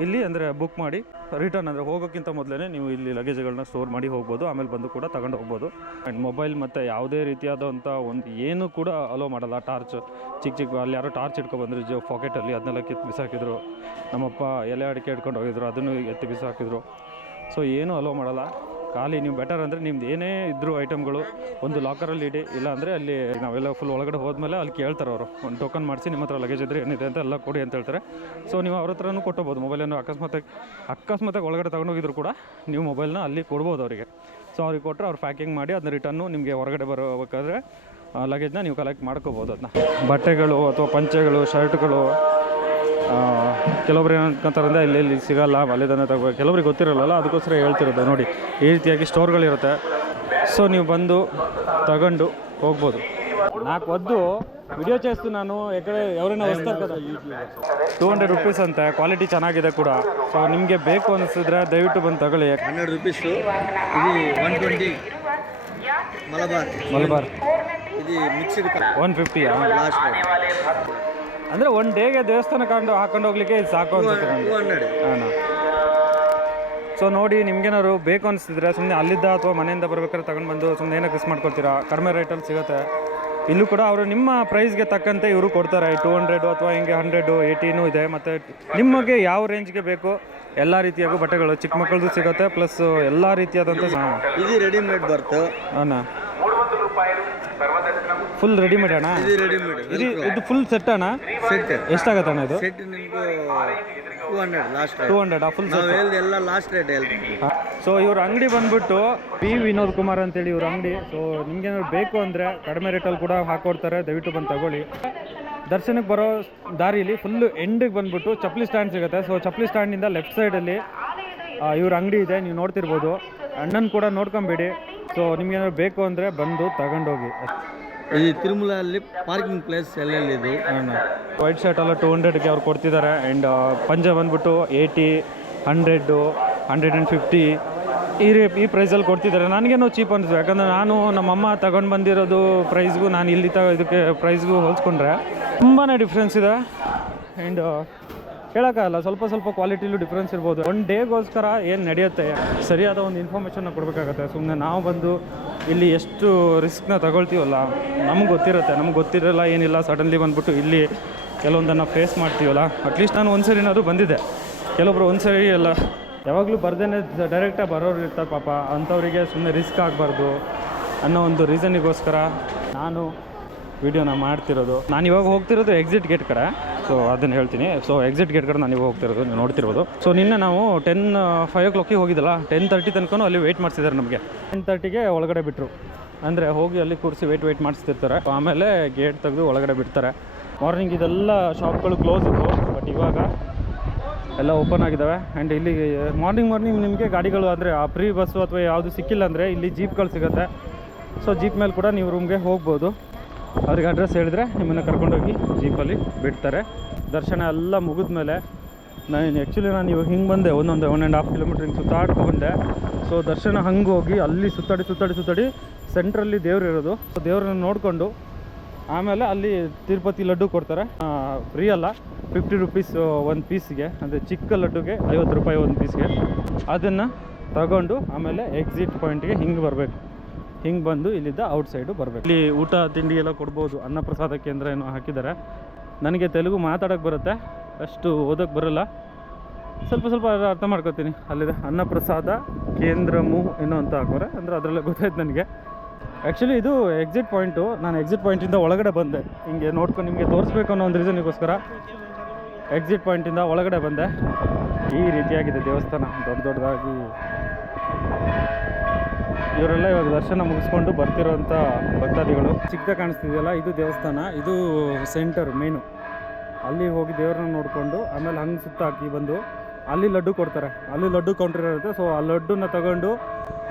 S1: ಇಲ್ಲಿ ಅಂದರೆ ಬುಕ್ ಮಾಡಿ ರಿಟರ್ನ್ ಅಂದರೆ ಹೋಗೋಕ್ಕಿಂತ ಮೊದಲೇ ನೀವು ಇಲ್ಲಿ ಲಗೇಜ್ಗಳನ್ನ ಸ್ಟೋರ್ ಮಾಡಿ ಹೋಗ್ಬೋದು. ಆಮೇಲೆ ಬಂದು ಕೂಡ ತಗೊಂಡು ಹೋಗ್ಬೋದು. ಆ್ಯಂಡ್ ಮೊಬೈಲ್ ಮತ್ತು ಯಾವುದೇ ರೀತಿಯಾದಂಥ ಒಂದು ಏನು ಕೂಡ ಅಲೋ ಮಾಡಲ್ಲ. ಟಾರ್ಚ್ ಚಿಕ್ಕ ಚಿಕ್ಕ ಅಲ್ಲಿ ಯಾರೋ ಟಾರ್ಚ್ ಇಟ್ಕೊ ಬಂದರು, ಜೋ ಪಾಕೆಟಲ್ಲಿ ಅದನ್ನೆಲ್ಲ ಕಿತ್ತು ಬಿಸಾಕಿದ್ರು. ನಮ್ಮಪ್ಪ ಎಲೆ ಅಡಿಕೆ ಇಟ್ಕೊಂಡು ಹೋಗಿದ್ರು, ಅದನ್ನು ಎತ್ತಿ ಬಿಸಾಕಿದ್ರು. ಸೊ ಏನೂ ಅಲೋ ಮಾಡಲ್ಲ. ಖಾಲಿ, ನೀವು ಬೆಟರ್ ಅಂದರೆ ನಿಮ್ದು ಏನೇ ಇದ್ದರೂ ಐಟಮ್ಗಳು ಒಂದು ಲಾಕರಲ್ಲಿ ಇಡಿ ಇಲ್ಲ ಅಂದರೆ ಅಲ್ಲಿ ನಾವೆಲ್ಲ ಫುಲ್ ಒಳಗಡೆ ಹೋದ್ಮೇಲೆ ಅಲ್ಲಿ ಕೇಳ್ತಾರೆ ಅವರು. ಒಂದು ಟೋಕನ್ ಮಾಡಿಸಿ ನಿಮ್ಮ ಹತ್ರ ಲಗೇಜ್ ಇದ್ರೆ ಏನಿದೆ ಅಂತ ಎಲ್ಲ ಕೊಡಿ ಅಂತ ಹೇಳ್ತಾರೆ. ಸೊ ನೀವು ಅವ್ರ ಹತ್ರನೂ ಕೊಟ್ಟೋಬೋದು ಮೊಬೈಲನ್ನು ಅಕಸ್ಮಾತ್ ಅಕಸ್ಮಾತಾಗಿ ಒಳಗಡೆ ತಗೊಂಡೋಗಿದ್ರು ಕೂಡ ನೀವು ಮೊಬೈಲ್ನ ಅಲ್ಲಿ ಕೊಡ್ಬೋದು ಅವರಿಗೆ. ಸೊ ಅವ್ರಿಗೆ ಕೊಟ್ಟರೆ ಅವ್ರು ಪ್ಯಾಕಿಂಗ್ ಮಾಡಿ ಅದನ್ನ ರಿಟರ್ನು ನಿಮಗೆ ಹೊರಗಡೆ ಬರಬೇಕಾದ್ರೆ ಲಗೇಜ್ನ ನೀವು ಕಲೆಕ್ಟ್ ಮಾಡ್ಕೋಬೋದು ಅದನ್ನ. ಬಟ್ಟೆಗಳು ಅಥವಾ ಪಂಚೆಗಳು ಶರ್ಟ್ಗಳು ಕೆಲವೊಬ್ರು ಏನಂತಾರೆ ಇಲ್ಲಿ ಇಲ್ಲಿ ಸಿಗಲ್ಲ ಅಲ್ಲಿದ್ದಾನೆ ತಗೋ ಕೆಲವ್ರಿಗೆ ಗೊತ್ತಿರಲ್ಲ ಅದಕ್ಕೋಸ್ಕರ ಹೇಳ್ತಿರೋದು. ನೋಡಿ ಈ ರೀತಿಯಾಗಿ ಸ್ಟೋರ್ಗಳಿರುತ್ತೆ. ಸೊ ನೀವು ಬಂದು ತಗೊಂಡು ಹೋಗ್ಬೋದು. ನಾಲ್ಕು ಒದ್ದು ವಿಡಿಯೋ ಚೇಸ್ತು ನಾನು ಯಾಕಡೆ ಎವರೇನೋ ಹೊಸ್ತಾರೆ ಟೂ ಹಂಡ್ರೆಡ್ ರುಪೀಸ್ ಅಂತೆ. ಕ್ವಾಲಿಟಿ ಚೆನ್ನಾಗಿದೆ ಕೂಡ. ಸೊ ನಿಮಗೆ ಬೇಕು ಅನಿಸಿದ್ರೆ ದಯವಿಟ್ಟು ಬಂದು ತಗೊಳ್ಳಿ.
S4: ಹಂಡ್ರೆಡ್ ರುಪೀಸು ಇದು ಒನ್ ಟ್ವೆಂಟಿ ಮಲಬಾರ್.
S1: ಮಲಬಾರ್.
S4: ಇದು ಮಿಕ್ಸಿಡ್
S1: ಒನ್ ಫಿಫ್ಟಿ
S4: ಲಾಸ್ಟ್
S1: ಅಂದರೆ ಒನ್ ಡೇಗೆ ದೇವಸ್ಥಾನ ಕಂಡು ಹಾಕೊಂಡು ಹೋಗ್ಲಿಕ್ಕೆ ಇದು ಸಾಕು ಅಂತ ಸೊ ನೋಡಿ ನಿಮ್ಗೇನಾದ್ರು ಬೇಕು ಅನಿಸ್ತಿದ್ರೆ ಸುಮ್ಮನೆ ಅಲ್ಲಿದ್ದ ಅಥವಾ ಮನೆಯಿಂದ ಬರ್ಬೇಕಾದ್ರೆ ತಗೊಂಡು ಬಂದು ಸುಮ್ಮನೆ ಏನಕ್ಕೆ ಕಿಸ್ ಮಾಡ್ಕೊಳ್ತೀರಾ ಕಡಿಮೆ ರೇಟಲ್ಲಿ ಸಿಗುತ್ತೆ. ಇಲ್ಲೂ ಕೂಡ ಅವರು ನಿಮ್ಮ ಪ್ರೈಸ್ಗೆ ತಕ್ಕಂತೆ ಇವರು ಕೊಡ್ತಾರೆ. ಟೂ ಹಂಡ್ರೆಡು ಅಥವಾ ಹಿಂಗೆ ಹಂಡ್ರೆಡು ಏಯ್ಟೀನು ಇದೆ. ಮತ್ತು ನಿಮಗೆ ಯಾವ ರೇಂಜ್ಗೆ ಬೇಕು? ಎಲ್ಲ ರೀತಿಯಾಗೂ ಬಟ್ಟೆಗಳು ಚಿಕ್ಕ ಮಕ್ಕಳದ್ದು ಸಿಗುತ್ತೆ. ಪ್ಲಸ್ ಎಲ್ಲ ರೀತಿಯಾದಂಥ
S4: ಇದು ರೆಡಿಮೇಡ್ ಬರ್ತು.
S1: ಹಾಂ ಫುಲ್ ರೆಡಿಮೇಡ್ ಅಣ್ಣ? ಇದು ಇದು ಫುಲ್ ಸೆಟ್ ಅಣ್ಣ?
S4: ಸೆಟ್
S1: ಎಷ್ಟಾಗತ್ತೆ ಅಣ್ಣ ಇದು?
S4: ಸೆಟ್ ನಿಮಗೆ 200 ಲಾಸ್ಟ್
S1: ಟೂ ಹಂಡ್ರೆಡ್ ಆ ಫುಲ್
S4: ನಾವು ಹೇಳಿದ ಎಲ್ಲ ಲಾಸ್ಟ್ ರೇಟ್ ಹೇಳ್ತೀವಿ
S1: ಸೋ ಇವ್ರ ಅಂಗಡಿ ಬಂದ್ಬಿಟ್ಟು ಪಿ ವಿನೋದ್ ಕುಮಾರ್ ಅಂತೇಳಿ ಇವ್ರ ಅಂಗಡಿ. ಸೋ ನಿಮಗೆ ನಿಮ್ಗೇನಾದ್ರು ಬೇಕು ಅಂದ್ರೆ ಕಡಿಮೆ ರೇಟಲ್ಲಿ ಕೂಡ ಹಾಕೊಡ್ತಾರೆ ದಯವಿಟ್ಟು ಬಂದು ತಗೊಳ್ಳಿ. ದರ್ಶನಕ್ಕೆ ಬರೋ ದಾರಿಯಲ್ಲಿ ಫುಲ್ಲು ಎಂಡಿಗೆ ಬಂದ್ಬಿಟ್ಟು ಚಪ್ಪಲಿ ಸ್ಟ್ಯಾಂಡ್ ಸಿಗುತ್ತೆ. ಸೊ ಚಪ್ಪಲಿ ಸ್ಟ್ಯಾಂಡಿಂದ ಲೆಫ್ಟ್ ಸೈಡಲ್ಲಿ ಇವ್ರ ಅಂಗಡಿ ಇದೆ ನೀವು ನೋಡ್ತಿರ್ಬೋದು. ಅಣ್ಣನ ಕೂಡ ನೋಡ್ಕೊಂಬೇಡಿ. ಸೊ ನಿಮ್ಗೇನಾದ್ರು ಬೇಕು ಅಂದರೆ ಬಂದು ತಗೊಂಡೋಗಿ.
S4: ಈ ತಿರುಮಲಲ್ಲಿ ಪಾರ್ಕಿಂಗ್ ಪ್ಲೇಸ್ ಎಲ್ಲೆಲ್ಲಿದೆ
S1: ವೈಟ್ ಶರ್ಟ್ ಎಲ್ಲ ಟೂ ಹಂಡ್ರೆಡ್ಗೆ ಅವ್ರು ಕೊಡ್ತಿದ್ದಾರೆ ಆ್ಯಂಡ್ ಪಂಜೆ ಬಂದ್ಬಿಟ್ಟು eighty hundred hundred and fifty ಈ ರೇ ಈ ಪ್ರೈಸಲ್ಲಿ ಕೊಡ್ತಿದ್ದಾರೆ ನನಗೇನೋ ಚೀಪ್ ಅನಿಸ್ತು ಯಾಕಂದರೆ ನಾನು ನಮ್ಮಮ್ಮ ತಗೊಂಡು ಬಂದಿರೋದು ಪ್ರೈಸ್ಗೂ ನಾನು ಇಲ್ಲಿ ತ, ಇದಕ್ಕೆ ಪ್ರೈಸ್ಗೂ ಹೋಲಿಸ್ಕೊಂಡ್ರೆ ತುಂಬಾ ಡಿಫ್ರೆನ್ಸ್ ಇದೆ. ಆ್ಯಂಡ್ ಹೇಳೋಕ್ಕಾಗಲ್ಲ, ಸ್ವಲ್ಪ ಸ್ವಲ್ಪ ಕ್ವಾಲಿಟಿಲೂ ಡಿಫ್ರೆನ್ಸ್ ಇರ್ಬೋದು. ಒನ್ ಡೇಗೋಸ್ಕರ ಏನು ನಡೆಯುತ್ತೆ, ಸರಿಯಾದ ಒಂದು ಇನ್ಫಾರ್ಮೇಷನ್ನ ಕೊಡಬೇಕಾಗತ್ತೆ. ಸುಮ್ಮನೆ ನಾವು ಬಂದು ಇಲ್ಲಿ ಎಷ್ಟು ರಿಸ್ಕ್ನ ತಗೊಳ್ತೀವಲ್ಲ? ನಮ್ಗೆ ಗೊತ್ತಿರುತ್ತೆ, ನಮ್ಗೆ ಗೊತ್ತಿರಲ್ಲ, ಏನಿಲ್ಲ ಸಡನ್ಲಿ ಬಂದ್ಬಿಟ್ಟು ಇಲ್ಲಿ ಕೆಲವೊಂದನ್ನು ಫೇಸ್ ಮಾಡ್ತೀವಲ್ಲ? ಅಟ್ಲೀಸ್ಟ್ ನಾನು ಒಂದು ಏನಾದರೂ ಬಂದಿದ್ದೆ. ಕೆಲವೊಬ್ರು ಒಂದು ಸರಿ ಎಲ್ಲ, ಯಾವಾಗಲೂ ಬರ್ದೇನೆ ಡೈರೆಕ್ಟಾಗಿ ಬರೋರು ಇರ್ತಾರೆ ಪಾಪ. ಅಂಥವರಿಗೆ ಸುಮ್ಮನೆ ರಿಸ್ಕ್ ಆಗಬಾರ್ದು ಅನ್ನೋ ಒಂದು ರೀಸನಿಗೋಸ್ಕರ ನಾನು ವಿಡಿಯೋನ ಮಾಡ್ತಿರೋದು. ನಾನು ಇವಾಗ ಹೋಗ್ತಿರೋದು ಎಕ್ಸಿಟ್ ಗೇಟ್ ಕಡೆ. ಸೊ ಅದನ್ನು ಹೇಳ್ತೀನಿ. ಸೊ ಎಕ್ಸಿಟ್ ಗೇಟ್ ಕಡೆ ನಾನು ಇವಾಗ ಹೋಗ್ತಿರೋದು, ನೀವು ನೋಡ್ತಿರ್ಬೋದು. ಸೊ ನಿನ್ನೆ ನಾವು ಟೆನ್ ಫೈವ್ ಓ ಕ್ಲಾಕಿಗೆ ಹೋಗಿದ್ದಲ್ಲ ಟೆನ್ ತರ್ಟಿ ತನಕ ಅಲ್ಲಿ ವೆಯ್ಟ್ ಮಾಡಿಸಿದ್ದಾರೆ ನಮಗೆ. ಟೆನ್ ತರ್ಟಿಗೆ ಒಳಗಡೆ ಬಿಟ್ಟರು ಅಂದರೆ ಹೋಗಿ ಅಲ್ಲಿ ಕೂರಿಸಿ ವೆಯ್ಟ್ ವೆಯ್ಟ್ ಮಾಡಿಸ್ತಿರ್ತಾರೆ. ಆಮೇಲೆ ಗೇಟ್ ತೆಗೆದು ಒಳಗಡೆ ಬಿಡ್ತಾರೆ. ಮಾರ್ನಿಂಗ್ ಇದೆಲ್ಲ ಶಾಪ್ಗಳು ಕ್ಲೋಸ್ ಇತ್ತು ಬಟ್ ಇವಾಗ ಎಲ್ಲ ಓಪನ್ ಆಗಿದ್ದಾವೆ ಆ್ಯಂಡ್ ಇಲ್ಲಿ ಮಾರ್ನಿಂಗ್ ಮಾರ್ನಿಂಗ್ ನಿಮಗೆ ಗಾಡಿಗಳು ಅಂದರೆ, ಆ ಪ್ರೀ ಬಸ್ಸು ಅಥವಾ ಯಾವುದು ಸಿಕ್ಕಿಲ್ಲ ಅಂದರೆ, ಇಲ್ಲಿ ಜೀಪ್ಗಳು ಸಿಗುತ್ತೆ. ಸೊ ಜೀಪ್ ಮೇಲೆ ಕೂಡ ನೀವು ರೂಮ್ಗೆ ಹೋಗ್ಬೋದು. ಅವ್ರಿಗೆ ಅಡ್ರೆಸ್ ಹೇಳಿದ್ರೆ ನಿಮ್ಮನ್ನು ಕರ್ಕೊಂಡೋಗಿ ಜೀಪಲ್ಲಿ ಬಿಡ್ತಾರೆ. ದರ್ಶನ ಎಲ್ಲ ಮುಗಿದ ಮೇಲೆ ನಾನು ಆ್ಯಕ್ಚುಲಿ ನಾನು ಇವಾಗ ಹಿಂಗೆ ಬಂದೆ, ಒಂದೊಂದು ಒನ್ ಆ್ಯಂಡ್ ಹಾಫ್ ಕಿಲೋಮೀಟ್ರ್ ಹಿಂಗೆ ಸುತ್ತಾಡ್ಕೊ ಬಂದೆ. ಸೊ ದರ್ಶನ ಹಂಗೆ ಹೋಗಿ ಅಲ್ಲಿ ಸುತ್ತಾಡಿ ಸುತ್ತಾಡಿ ಸುತ್ತಾಡಿ ಸೆಂಟ್ರಲ್ಲಿ ದೇವ್ರು ಇರೋದು. ಸೊ ದೇವ್ರನ್ನ ನೋಡಿಕೊಂಡು ಆಮೇಲೆ ಅಲ್ಲಿ ತಿರುಪತಿ ಲಡ್ಡು ಕೊಡ್ತಾರೆ. ಫ್ರೀ ಅಲ್ಲ ಫಿಫ್ಟಿ ರುಪೀಸ್ ಒಂದು ಪೀಸ್ಗೆ ಅಂದರೆ ಚಿಕ್ಕ ಲಡ್ಡುಗೆ ಐವತ್ತು ರೂಪಾಯಿ ಒಂದು ಪೀಸ್ಗೆ ಅದನ್ನು ತಗೊಂಡು ಆಮೇಲೆ ಎಕ್ಸಿಟ್ ಪಾಯಿಂಟ್ಗೆ ಹಿಂಗೆ ಬರಬೇಕು. ಹಿಂಗೆ ಬಂದು ಇಲ್ಲಿದ್ದ ಔಟ್ ಸೈಡು ಬರಬೇಕು. ಇಲ್ಲಿ ಊಟ, ತಿಂಡಿ ಎಲ್ಲ ಕೊಡ್ಬೋದು. ಅನ್ನಪ್ರಸಾದ ಕೇಂದ್ರ ಏನೋ ಹಾಕಿದ್ದಾರೆ. ನನಗೆ ತೆಲುಗು ಮಾತಾಡೋಕ್ಕೆ ಬರುತ್ತೆ. ಅಷ್ಟು ಓದೋಕ್ಕೆ ಬರೋಲ್ಲ. ಸ್ವಲ್ಪ ಸ್ವಲ್ಪ ಅರ್ಥ ಮಾಡ್ಕೊತೀನಿ. ಅಲ್ಲಿದೆ ಅನ್ನಪ್ರಸಾದ ಕೇಂದ್ರಮು ಏನೋ ಅಂತ ಹಾಕೋರೆ ಅಂದರೆ ಅದರಲ್ಲೇ ಗೊತ್ತಾಯ್ತು ನನಗೆ. ಆ್ಯಕ್ಚುಲಿ ಇದು ಎಕ್ಸಿಟ್ ಪಾಯಿಂಟು ನಾನು ಎಕ್ಸಿಟ್ ಪಾಯಿಂಟಿಂದ ಒಳಗಡೆ ಬಂದೆ. ಹಿಂಗೆ ನೋಡ್ಕೊಂಡು ನಿಮಗೆ ತೋರಿಸ್ಬೇಕು ಅನ್ನೋ ಒಂದು ರೀಸನಿಗೋಸ್ಕರ ಎಕ್ಸಿಟ್ ಪಾಯಿಂಟಿಂದ ಒಳಗಡೆ ಬಂದೆ. ಈ ರೀತಿಯಾಗಿದೆ ದೇವಸ್ಥಾನ. ದೊಡ್ಡ ದೊಡ್ಡದಾಗಿ ಇವರೆಲ್ಲ ಇವಾಗ ದರ್ಶನ ಮುಗಿಸ್ಕೊಂಡು ಬರ್ತಿರೋಂಥ ಭಕ್ತಾದಿಗಳು. ಚಿಕ್ಕದ ಕಾಣಿಸ್ತಿದೆಯಲ್ಲ, ಇದು ದೇವಸ್ಥಾನ, ಇದು ಸೆಂಟರ್ ಮೇನು ಅಲ್ಲಿ ಹೋಗಿ ದೇವ್ರನ್ನ ನೋಡಿಕೊಂಡು, ಆಮೇಲೆ ಹಂಗೆ ಸುತ್ತ ಹಾಕಿ ಬಂದು, ಅಲ್ಲಿ ಲಡ್ಡು ಕೊಡ್ತಾರೆ. ಅಲ್ಲಿ ಲಡ್ಡು ಕೌಂಟರ್ ಇರುತ್ತೆ ಸೊ ಆ ಲಡ್ಡುನ ತಗೊಂಡು,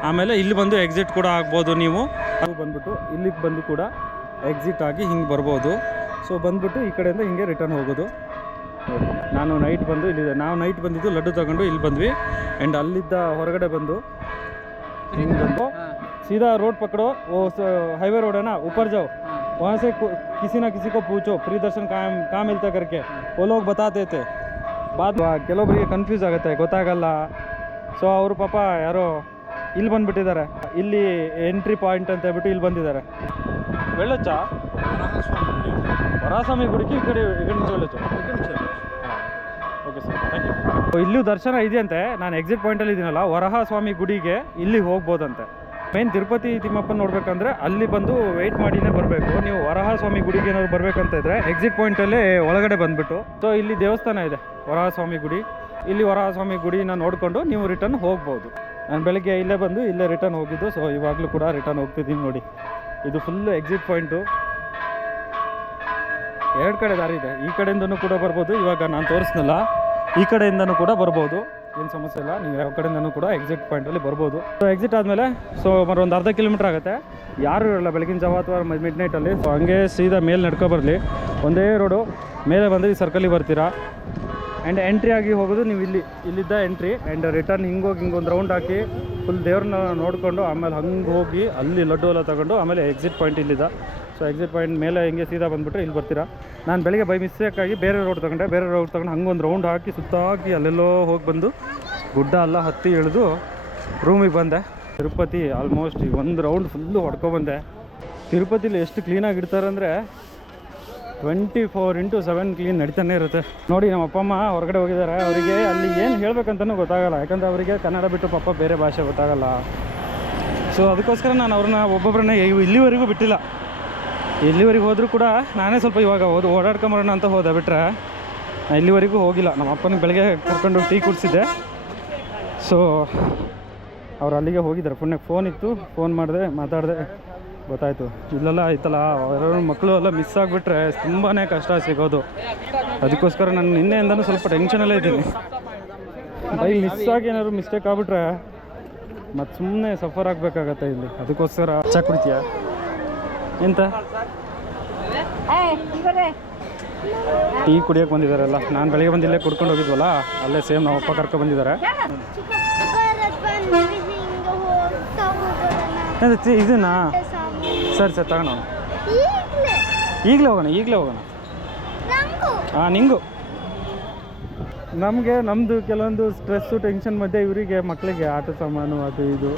S1: ಆಮೇಲೆ ಇಲ್ಲಿ ಬಂದು ಎಕ್ಸಿಟ್ ಕೂಡ ಆಗ್ಬೋದು ನೀವು. ಅದು ಬಂದ್ಬಿಟ್ಟು, ಇಲ್ಲಿಗೆ ಬಂದು ಕೂಡ ಎಕ್ಸಿಟ್ ಆಗಿ ಹಿಂಗೆ ಬರ್ಬೋದು. ಸೊ ಬಂದ್ಬಿಟ್ಟು ಈ ಕಡೆಯಿಂದ ಹಿಂಗೆ ರಿಟರ್ನ್ ಹೋಗೋದು. ನಾನು ನೈಟ್ ಬಂದು ಇಲ್ಲಿ, ನಾವು ನೈಟ್ ಬಂದಿದ್ದು ಲಡ್ಡು ತಗೊಂಡು ಇಲ್ಲಿ ಬಂದ್ವಿ. ಆ್ಯಂಡ್ ಅಲ್ಲಿದ್ದ ಹೊರಗಡೆ ಬಂದು ಹಿಂಗೆ ಬಂದು सीधा रोड पकड़ो वो हाईवे रोड है ना ऊपर जाओ वहाँ से को- किसी ना किसी को पूछो फ्री दर्शन कहाँ कहाँ मिलता करके वो लोग बताते थे ಬಾದ್ ಕೆಲವೊಬ್ಬರಿಗೆ ಕನ್ಫ್ಯೂಸ್ ಆಗುತ್ತೆ ಗೊತ್ತಾಗಲ್ಲ ಸೊ ಅವರು ಪಾಪ ಯಾರೋ ಇಲ್ಲಿ ಬಂದುಬಿಟ್ಟಿದ್ದಾರೆ ಇಲ್ಲಿ ಎಂಟ್ರಿ ಪಾಯಿಂಟ್ ಅಂತ ಹೇಳ್ಬಿಟ್ಟು ಇಲ್ಲಿ ಬಂದಿದ್ದಾರೆ వెళ్ళొచ్చా ವರಾಸ್ವಾಮಿ ಗುಡಿಗೆ ಈ ಕಡೆ ಈ ಕಡೆ నుంచి వెళ్ళొచ్చు ಓಕೆ ಸರ್ ಥ್ಯಾಂಕ್ ಇಲ್ಲೂ ದರ್ಶನ ಇದೆಯಂತೆ. ನಾನು ಎಕ್ಸಿಟ್ ಪಾಯಿಂಟಲ್ಲಿ ಇದ್ದೀನಲ್ಲ ವರಹ ಸ್ವಾಮಿ ಗುಡಿಗೆ ಇಲ್ಲಿಗೆ ಹೋಗ್ಬೋದಂತೆ. ಮೇನ್ ತಿರುಪತಿ ತಿಮ್ಮಪ್ಪನ ನೋಡ್ಬೇಕಂದ್ರೆ ಅಲ್ಲಿ ಬಂದು ವೆಯ್ಟ್ ಮಾಡಿನೇ ಬರಬೇಕು. ನೀವು ವರಹ ಸ್ವಾಮಿ ಗುಡಿಗೆ ಏನಾದ್ರು ಬರ್ಬೇಕಂತ ಇದ್ರೆ ಎಕ್ಸಿಟ್ ಪಾಯಿಂಟಲ್ಲೇ ಒಳಗಡೆ ಬಂದ್ಬಿಟ್ಟು. ಸೊ ಇಲ್ಲಿ ದೇವಸ್ಥಾನ ಇದೆ ವರಹ ಸ್ವಾಮಿ ಗುಡಿ. ಇಲ್ಲಿ ವರಹ ಸ್ವಾಮಿ ಗುಡಿನ ನೋಡಿಕೊಂಡು ನೀವು ರಿಟರ್ನ್ ಹೋಗ್ಬೋದು. ನಾನು ಬೆಳಗ್ಗೆ ಇಲ್ಲೇ ಬಂದು ಇಲ್ಲೇ ರಿಟರ್ನ್ ಹೋಗಿದ್ದು ಸೊ ಇವಾಗಲೂ ಕೂಡ ರಿಟರ್ನ್ ಹೋಗ್ತಿದ್ದೀನಿ ನೋಡಿ. ಇದು ಫುಲ್ಲು ಎಕ್ಸಿಟ್ ಪಾಯಿಂಟು ಎರಡು ಕಡೆ ದಾರಿ ಇದೆ. ಈ ಕಡೆಯಿಂದನೂ ಕೂಡ ಬರ್ಬೋದು. ಇವಾಗ ನಾನು ತೋರಿಸ್ನಲ್ಲ. ಈ ಕಡೆಯಿಂದನೂ ಕೂಡ ಬರ್ಬೋದು. ಏನು ಸಮಸ್ಯೆ ಇಲ್ಲ. ನೀವು ಯಾವ ಕಡೆಯಿಂದನೂ ಕೂಡ ಎಕ್ಸಿಟ್ ಪಾಯಿಂಟಲ್ಲಿ ಬರ್ಬೋದು. ಸೊ ಎಕ್ಸಿಟ್ ಆದಮೇಲೆ ಸೊ ಮರ ಒಂದು ಅರ್ಧ ಕಿಲೋಮೀಟ್ರ್ ಆಗುತ್ತೆ. ಯಾರೂ ಇರಲ್ಲ, ಬೆಳಗಿನ ಜಾವ ಅಥವಾ ಮಿಡ್ ನೈಟಲ್ಲಿ ಸೊ ಹಂಗೆ ಸೀದಾ ಮೇಲೆ ನಡ್ಕೊ ಬರಲಿ. ಒಂದೇ ರೋಡು ಮೇಲೆ ಬಂದರೆ ಈ ಸರ್ಕಲಿಗೆ ಬರ್ತೀರಾ? ಆ್ಯಂಡ್ ಎಂಟ್ರಿ ಆಗಿ ಹೋಗೋದು ನೀವು ಇಲ್ಲಿ, ಇಲ್ಲಿದ್ದ ಎಂಟ್ರಿ ಆ್ಯಂಡ್ ರಿಟರ್ನ್ ಹಿಂಗೆ ಹೋಗಿ ಹಿಂಗೆ ಒಂದು ರೌಂಡ್ ಹಾಕಿ ಫುಲ್ ದೇವ್ರನ್ನ ನೋಡಿಕೊಂಡು ಆಮೇಲೆ ಹಂಗೆ ಹೋಗಿ ಅಲ್ಲಿ ಲಡ್ಡು ಎಲ್ಲ ತಗೊಂಡು ಆಮೇಲೆ ಎಕ್ಸಿಟ್ ಪಾಯಿಂಟ್ ಇಲ್ಲಿದ್ದ. ಸೊ ಎಕ್ಸಿಟ್ ಪಾಯಿಂಟ್ ಮೇಲೆ ಹಿಂಗೆ ಸೀದಾ ಬಂದುಬಿಟ್ರೆ ಇಲ್ಲಿ ಬರ್ತೀರಾ. ನಾನು ಬೆಳಗ್ಗೆ ಬೈ ಮಿಸ್ಟೇಕಾಗಿ ಬೇರೆ ರೋಡ್ ತೊಗೊಂಡೆ. ಬೇರೆ ರೋಡ್ ತೊಗೊಂಡು ಹಂಗೆ ಒಂದು ರೌಂಡ್ ಹಾಕಿ ಸುತ್ತಾಕಿ ಅಲ್ಲೆಲ್ಲೋ ಹೋಗಿ ಬಂದು ಗುಡ್ಡ ಎಲ್ಲ ಹತ್ತಿ ಇಳಿದು ರೂಮಿಗೆ ಬಂದೆ. ತಿರುಪತಿ ಆಲ್ಮೋಸ್ಟ್ ಒಂದು ರೌಂಡ್ ಫುಲ್ಲು ಹೊಡ್ಕೊಬಂದೆ ತಿರುಪತಿಲಿ ಎಷ್ಟು ಕ್ಲೀನಾಗಿ ಇಡ್ತಾರೆ ಅಂದರೆ twenty four into seven clean ನಡೀತಾನೆ ಇರುತ್ತೆ. ನೋಡಿ ನಮ್ಮ ಅಪ್ಪ, ಅಮ್ಮ ಹೊರಗಡೆ ಹೋಗಿದ್ದಾರೆ. ಅವರಿಗೆ ಅಲ್ಲಿ ಏನು ಹೇಳ್ಬೇಕಂತನೂ ಗೊತ್ತಾಗಲ್ಲ. ಯಾಕಂದರೆ ಅವರಿಗೆ ಕನ್ನಡ ಬಿಟ್ಟು ಪಾಪ ಬೇರೆ ಭಾಷೆ ಗೊತ್ತಾಗಲ್ಲ. ಸೊ ಅದಕ್ಕೋಸ್ಕರ ನಾನು ಅವ್ರನ್ನ ಒಬ್ಬೊಬ್ಬರನ್ನ ಇಲ್ಲಿವರೆಗೂ ಬಿಟ್ಟಿಲ್ಲ. ಇಲ್ಲಿವರೆಗೂ ಹೋದರೂ ಕೂಡ ನಾನೇ ಸ್ವಲ್ಪ ಇವಾಗ ಹೋದು ಓಡಾಡ್ಕೊಂಬರೋಣ ಅಂತ ಹೋದೆ. ಬಿಟ್ಟರೆ ಇಲ್ಲಿವರೆಗೂ ಹೋಗಿಲ್ಲ. ನಮ್ಮ ಅಪ್ಪನ ಬೆಳಗ್ಗೆ ಕರ್ಕೊಂಡು ಟೀ ಕುಡಿಸಿದ್ದೆ. ಸೊ ಅವ್ರು ಅಲ್ಲಿಗೆ ಹೋಗಿದ್ದಾರೆ. ಪುಣ್ಯಕ್ಕೆ ಫೋನ್ ಇತ್ತು. ಫೋನ್ ಮಾಡಿದೆ, ಮಾತಾಡಿದೆ. ಗೊತ್ತಾಯಿತು. ಇಲ್ಲೆಲ್ಲ ಐತಲ್ಲ ಯಾರು ಮಕ್ಕಳು ಎಲ್ಲ ಮಿಸ್ ಆಗಿಬಿಟ್ರೆ ತುಂಬಾ ಕಷ್ಟ ಸಿಗೋದು. ಅದಕ್ಕೋಸ್ಕರ ನಾನು ನಿನ್ನೆಯಿಂದನೂ ಸ್ವಲ್ಪ ಟೆನ್ಷನಲ್ಲೇ ಇದ್ದೀನಿ. ಬೈ ಮಿಸ್ ಆಗಿ ಏನಾದ್ರು ಮಿಸ್ಟೇಕ್ ಆಗ್ಬಿಟ್ರೆ ಮತ್ತು ಸುಮ್ಮನೆ ಸಫರ್ ಆಗಬೇಕಾಗತ್ತೆ ಇಲ್ಲಿ. ಅದಕ್ಕೋಸ್ಕರ ಚಾ ಕುಡಿತೀಯ? ಎಂತ? ಟೀ ಕುಡಿಯೋಕೆ ಬಂದಿದ್ದಾರಲ್ಲ ನಾನು ಬೆಳಿಗ್ಗೆ ಬಂದಿಲ್ಲೇ ಕುಡ್ಕೊಂಡು ಹೋಗಿದ್ವಲ್ಲ ಅಲ್ಲೇ ಸೇಮ್ ನಮ್ಮ ಅಪ್ಪ ಕರ್ಕೊ ಬಂದಿದ್ದಾರೆ. ಇದನ್ನ?
S2: ಬಂದು
S1: ಸರಿ ಸರಿ ತಗೋಣ
S2: ಈಗಲೇ?
S1: ಹೋಗೋಣ ಈಗಲೇ ಹೋಗೋಣ. ಹಾಂ ನಿಂಗು. ನಮಗೆ ನಮ್ಮದು ಕೆಲವೊಂದು ಸ್ಟ್ರೆಸ್ಸು ಟೆನ್ಷನ್ ಮಧ್ಯೆ ಇವರಿಗೆ ಮಕ್ಕಳಿಗೆ ಆಟ ಸಾಮಾನು ಅದು ಇದು.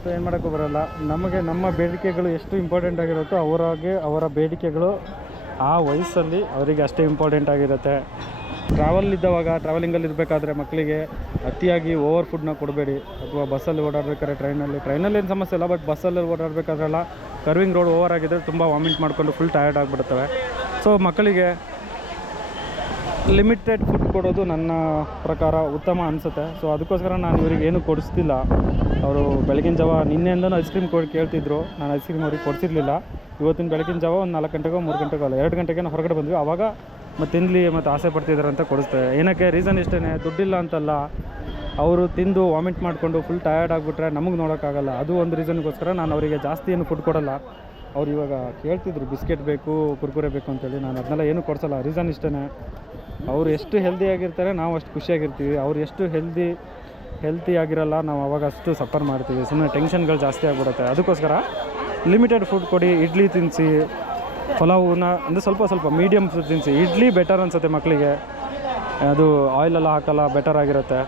S1: ಸೊ ಏನು ಮಾಡೋಕ್ಕೂ ಬರೋಲ್ಲ. ನಮಗೆ ನಮ್ಮ ಬೇಡಿಕೆಗಳು ಎಷ್ಟು ಇಂಪಾರ್ಟೆಂಟ್ ಆಗಿರುತ್ತೋ ಅವರಾಗೆ ಅವರ ಬೇಡಿಕೆಗಳು ಆ ವಯಸ್ಸಲ್ಲಿ ಅವರಿಗೆ ಅಷ್ಟೇ ಇಂಪಾರ್ಟೆಂಟ್ ಆಗಿರುತ್ತೆ. ಟ್ರಾವೆಲ್ ಇದ್ದವಾಗ ಟ್ರಾವೆಲಿಂಗಲ್ಲಿ ಇರಬೇಕಾದ್ರೆ ಮಕ್ಕಳಿಗೆ ಅತಿಯಾಗಿ ಓವರ್ ಫುಡ್ನ ಕೊಡಬೇಡಿ. ಅಥವಾ ಬಸ್ಸಲ್ಲಿ ಓಡಾಡಬೇಕಾದ್ರೆ ಟ್ರೈನಲ್ಲಿ ಟ್ರೈನಲ್ಲಿ ಏನು ಸಮಸ್ಯೆ ಇಲ್ಲ ಬಟ್ ಬಸ್ಸಲ್ಲಿ ಓಡಾಡಬೇಕಾದ್ರೆಲ್ಲ ಕರ್ವಿಂಗ್ ರೋಡ್ ಓವರ್ ಆಗಿದ್ರೆ ತುಂಬ ವಾಮಿಟ್ ಮಾಡಿಕೊಂಡು ಫುಲ್ ಟಯರ್ಡ್ ಆಗಿಬಿಡ್ತವೆ ಸೊ ಮಕ್ಕಳಿಗೆ ಲಿಮಿಟೆಡ್ ಫುಡ್ ಕೊಡೋದು ನನ್ನ ಪ್ರಕಾರ ಉತ್ತಮ ಅನಿಸುತ್ತೆ. ಸೊ ಅದಕ್ಕೋಸ್ಕರ ನಾನು ಇವರಿಗೆ ಏನು ಕೊಡಿಸ್ತಿಲ್ಲ. ಅವರು ಬೆಳಗಿನ ಜಾವ ನಿನ್ನೆಯಿಂದನೂ ಐಸ್ ಕ್ರೀಮ್ ಕೊಡಿ ಕೇಳ್ತಿದ್ರು. ನಾನು ಐಸ್ ಕ್ರೀಮ್ ಅವ್ರಿಗೆ ಕೊಡ್ತಿರಲಿಲ್ಲ ಇವತ್ತಿನ ಬೆಳಗಿನ ಜಾವ ಒಂದು ನಾಲ್ಕು ಗಂಟೆಗೋ, ಮೂರು ಗಂಟೆಗೋ ಅಲ್ಲ, ಎರಡು ಗಂಟೆಗೆ ಹೊರಗಡೆ ಬಂದ್ವಿ. ಆವಾಗ ಮತ್ತೆ ತಿನ್ನಲಿ ಮತ್ತು ಆಸೆ ಪಡ್ತಿದ್ದಾರೆ ಅಂತ ಕೊಡಿಸ್ತಾರೆ. ಏನಕ್ಕೆ? ರೀಸನ್ ಇಷ್ಟೇ ದುಡ್ಡಿಲ್ಲ ಅಂತಲ್ಲ. ಅವರು ತಿಂದು ವಾಮಿಟ್ ಮಾಡಿಕೊಂಡು ಫುಲ್ ಟಯರ್ಡ್ ಆಗಿಬಿಟ್ರೆ ನಮಗೆ ನೋಡೋಕ್ಕಾಗಲ್ಲ. ಅದು ಒಂದು ರೀಸನ್ಗೋಸ್ಕರ ನಾನು ಅವರಿಗೆ ಜಾಸ್ತಿ ಏನು ಫುಡ್ ಕೊಡಲ್ಲ. ಅವ್ರು ಇವಾಗ ಕೇಳ್ತಿದ್ರು, ಬಿಸ್ಕೆಟ್ ಬೇಕು, ಕುರ್ಕುರೆ ಬೇಕು ಅಂತೇಳಿ. ನಾನು ಅದನ್ನೆಲ್ಲ ಏನು ಕೊಡಿಸಲ್ಲ. ರೀಸನ್ ಇಷ್ಟೇ ಅವ್ರು ಎಷ್ಟು ಹೆಲ್ದಿ ಆಗಿರ್ತಾರೆ, ನಾವು ಅಷ್ಟು ಖುಷಿಯಾಗಿರ್ತೀವಿ. ಅವ್ರು ಎಷ್ಟು ಹೆಲ್ದಿ ಹೆಲ್ತಿ ಆಗಿರಲ್ಲ, ನಾವು ಅವಾಗ ಅಷ್ಟು ಸಫರ್ ಮಾಡ್ತೀವಿ. ಸುಮ್ಮನೆ ಟೆನ್ಷನ್ಗಳು ಜಾಸ್ತಿ ಆಗಿಬಿಡುತ್ತೆ. ಅದಕ್ಕೋಸ್ಕರ ಲಿಮಿಟೆಡ್ ಫುಡ್ ಕೊಡಿ, ಇಡ್ಲಿ ತಿನ್ನಿಸಿ ಪಲಾವ್ನ ಅಂದರೆ ಸ್ವಲ್ಪ ಸ್ವಲ್ಪ ಮೀಡಿಯಮ್ ತಿನ್ನಿಸಿ ಇಡ್ಲಿ ಬೆಟರ್ ಅನಿಸುತ್ತೆ ಮಕ್ಕಳಿಗೆ ಅದು ಆಯಿಲೆಲ್ಲ ಹಾಕಲ್ಲ ಬೆಟರ್ ಆಗಿರುತ್ತೆ.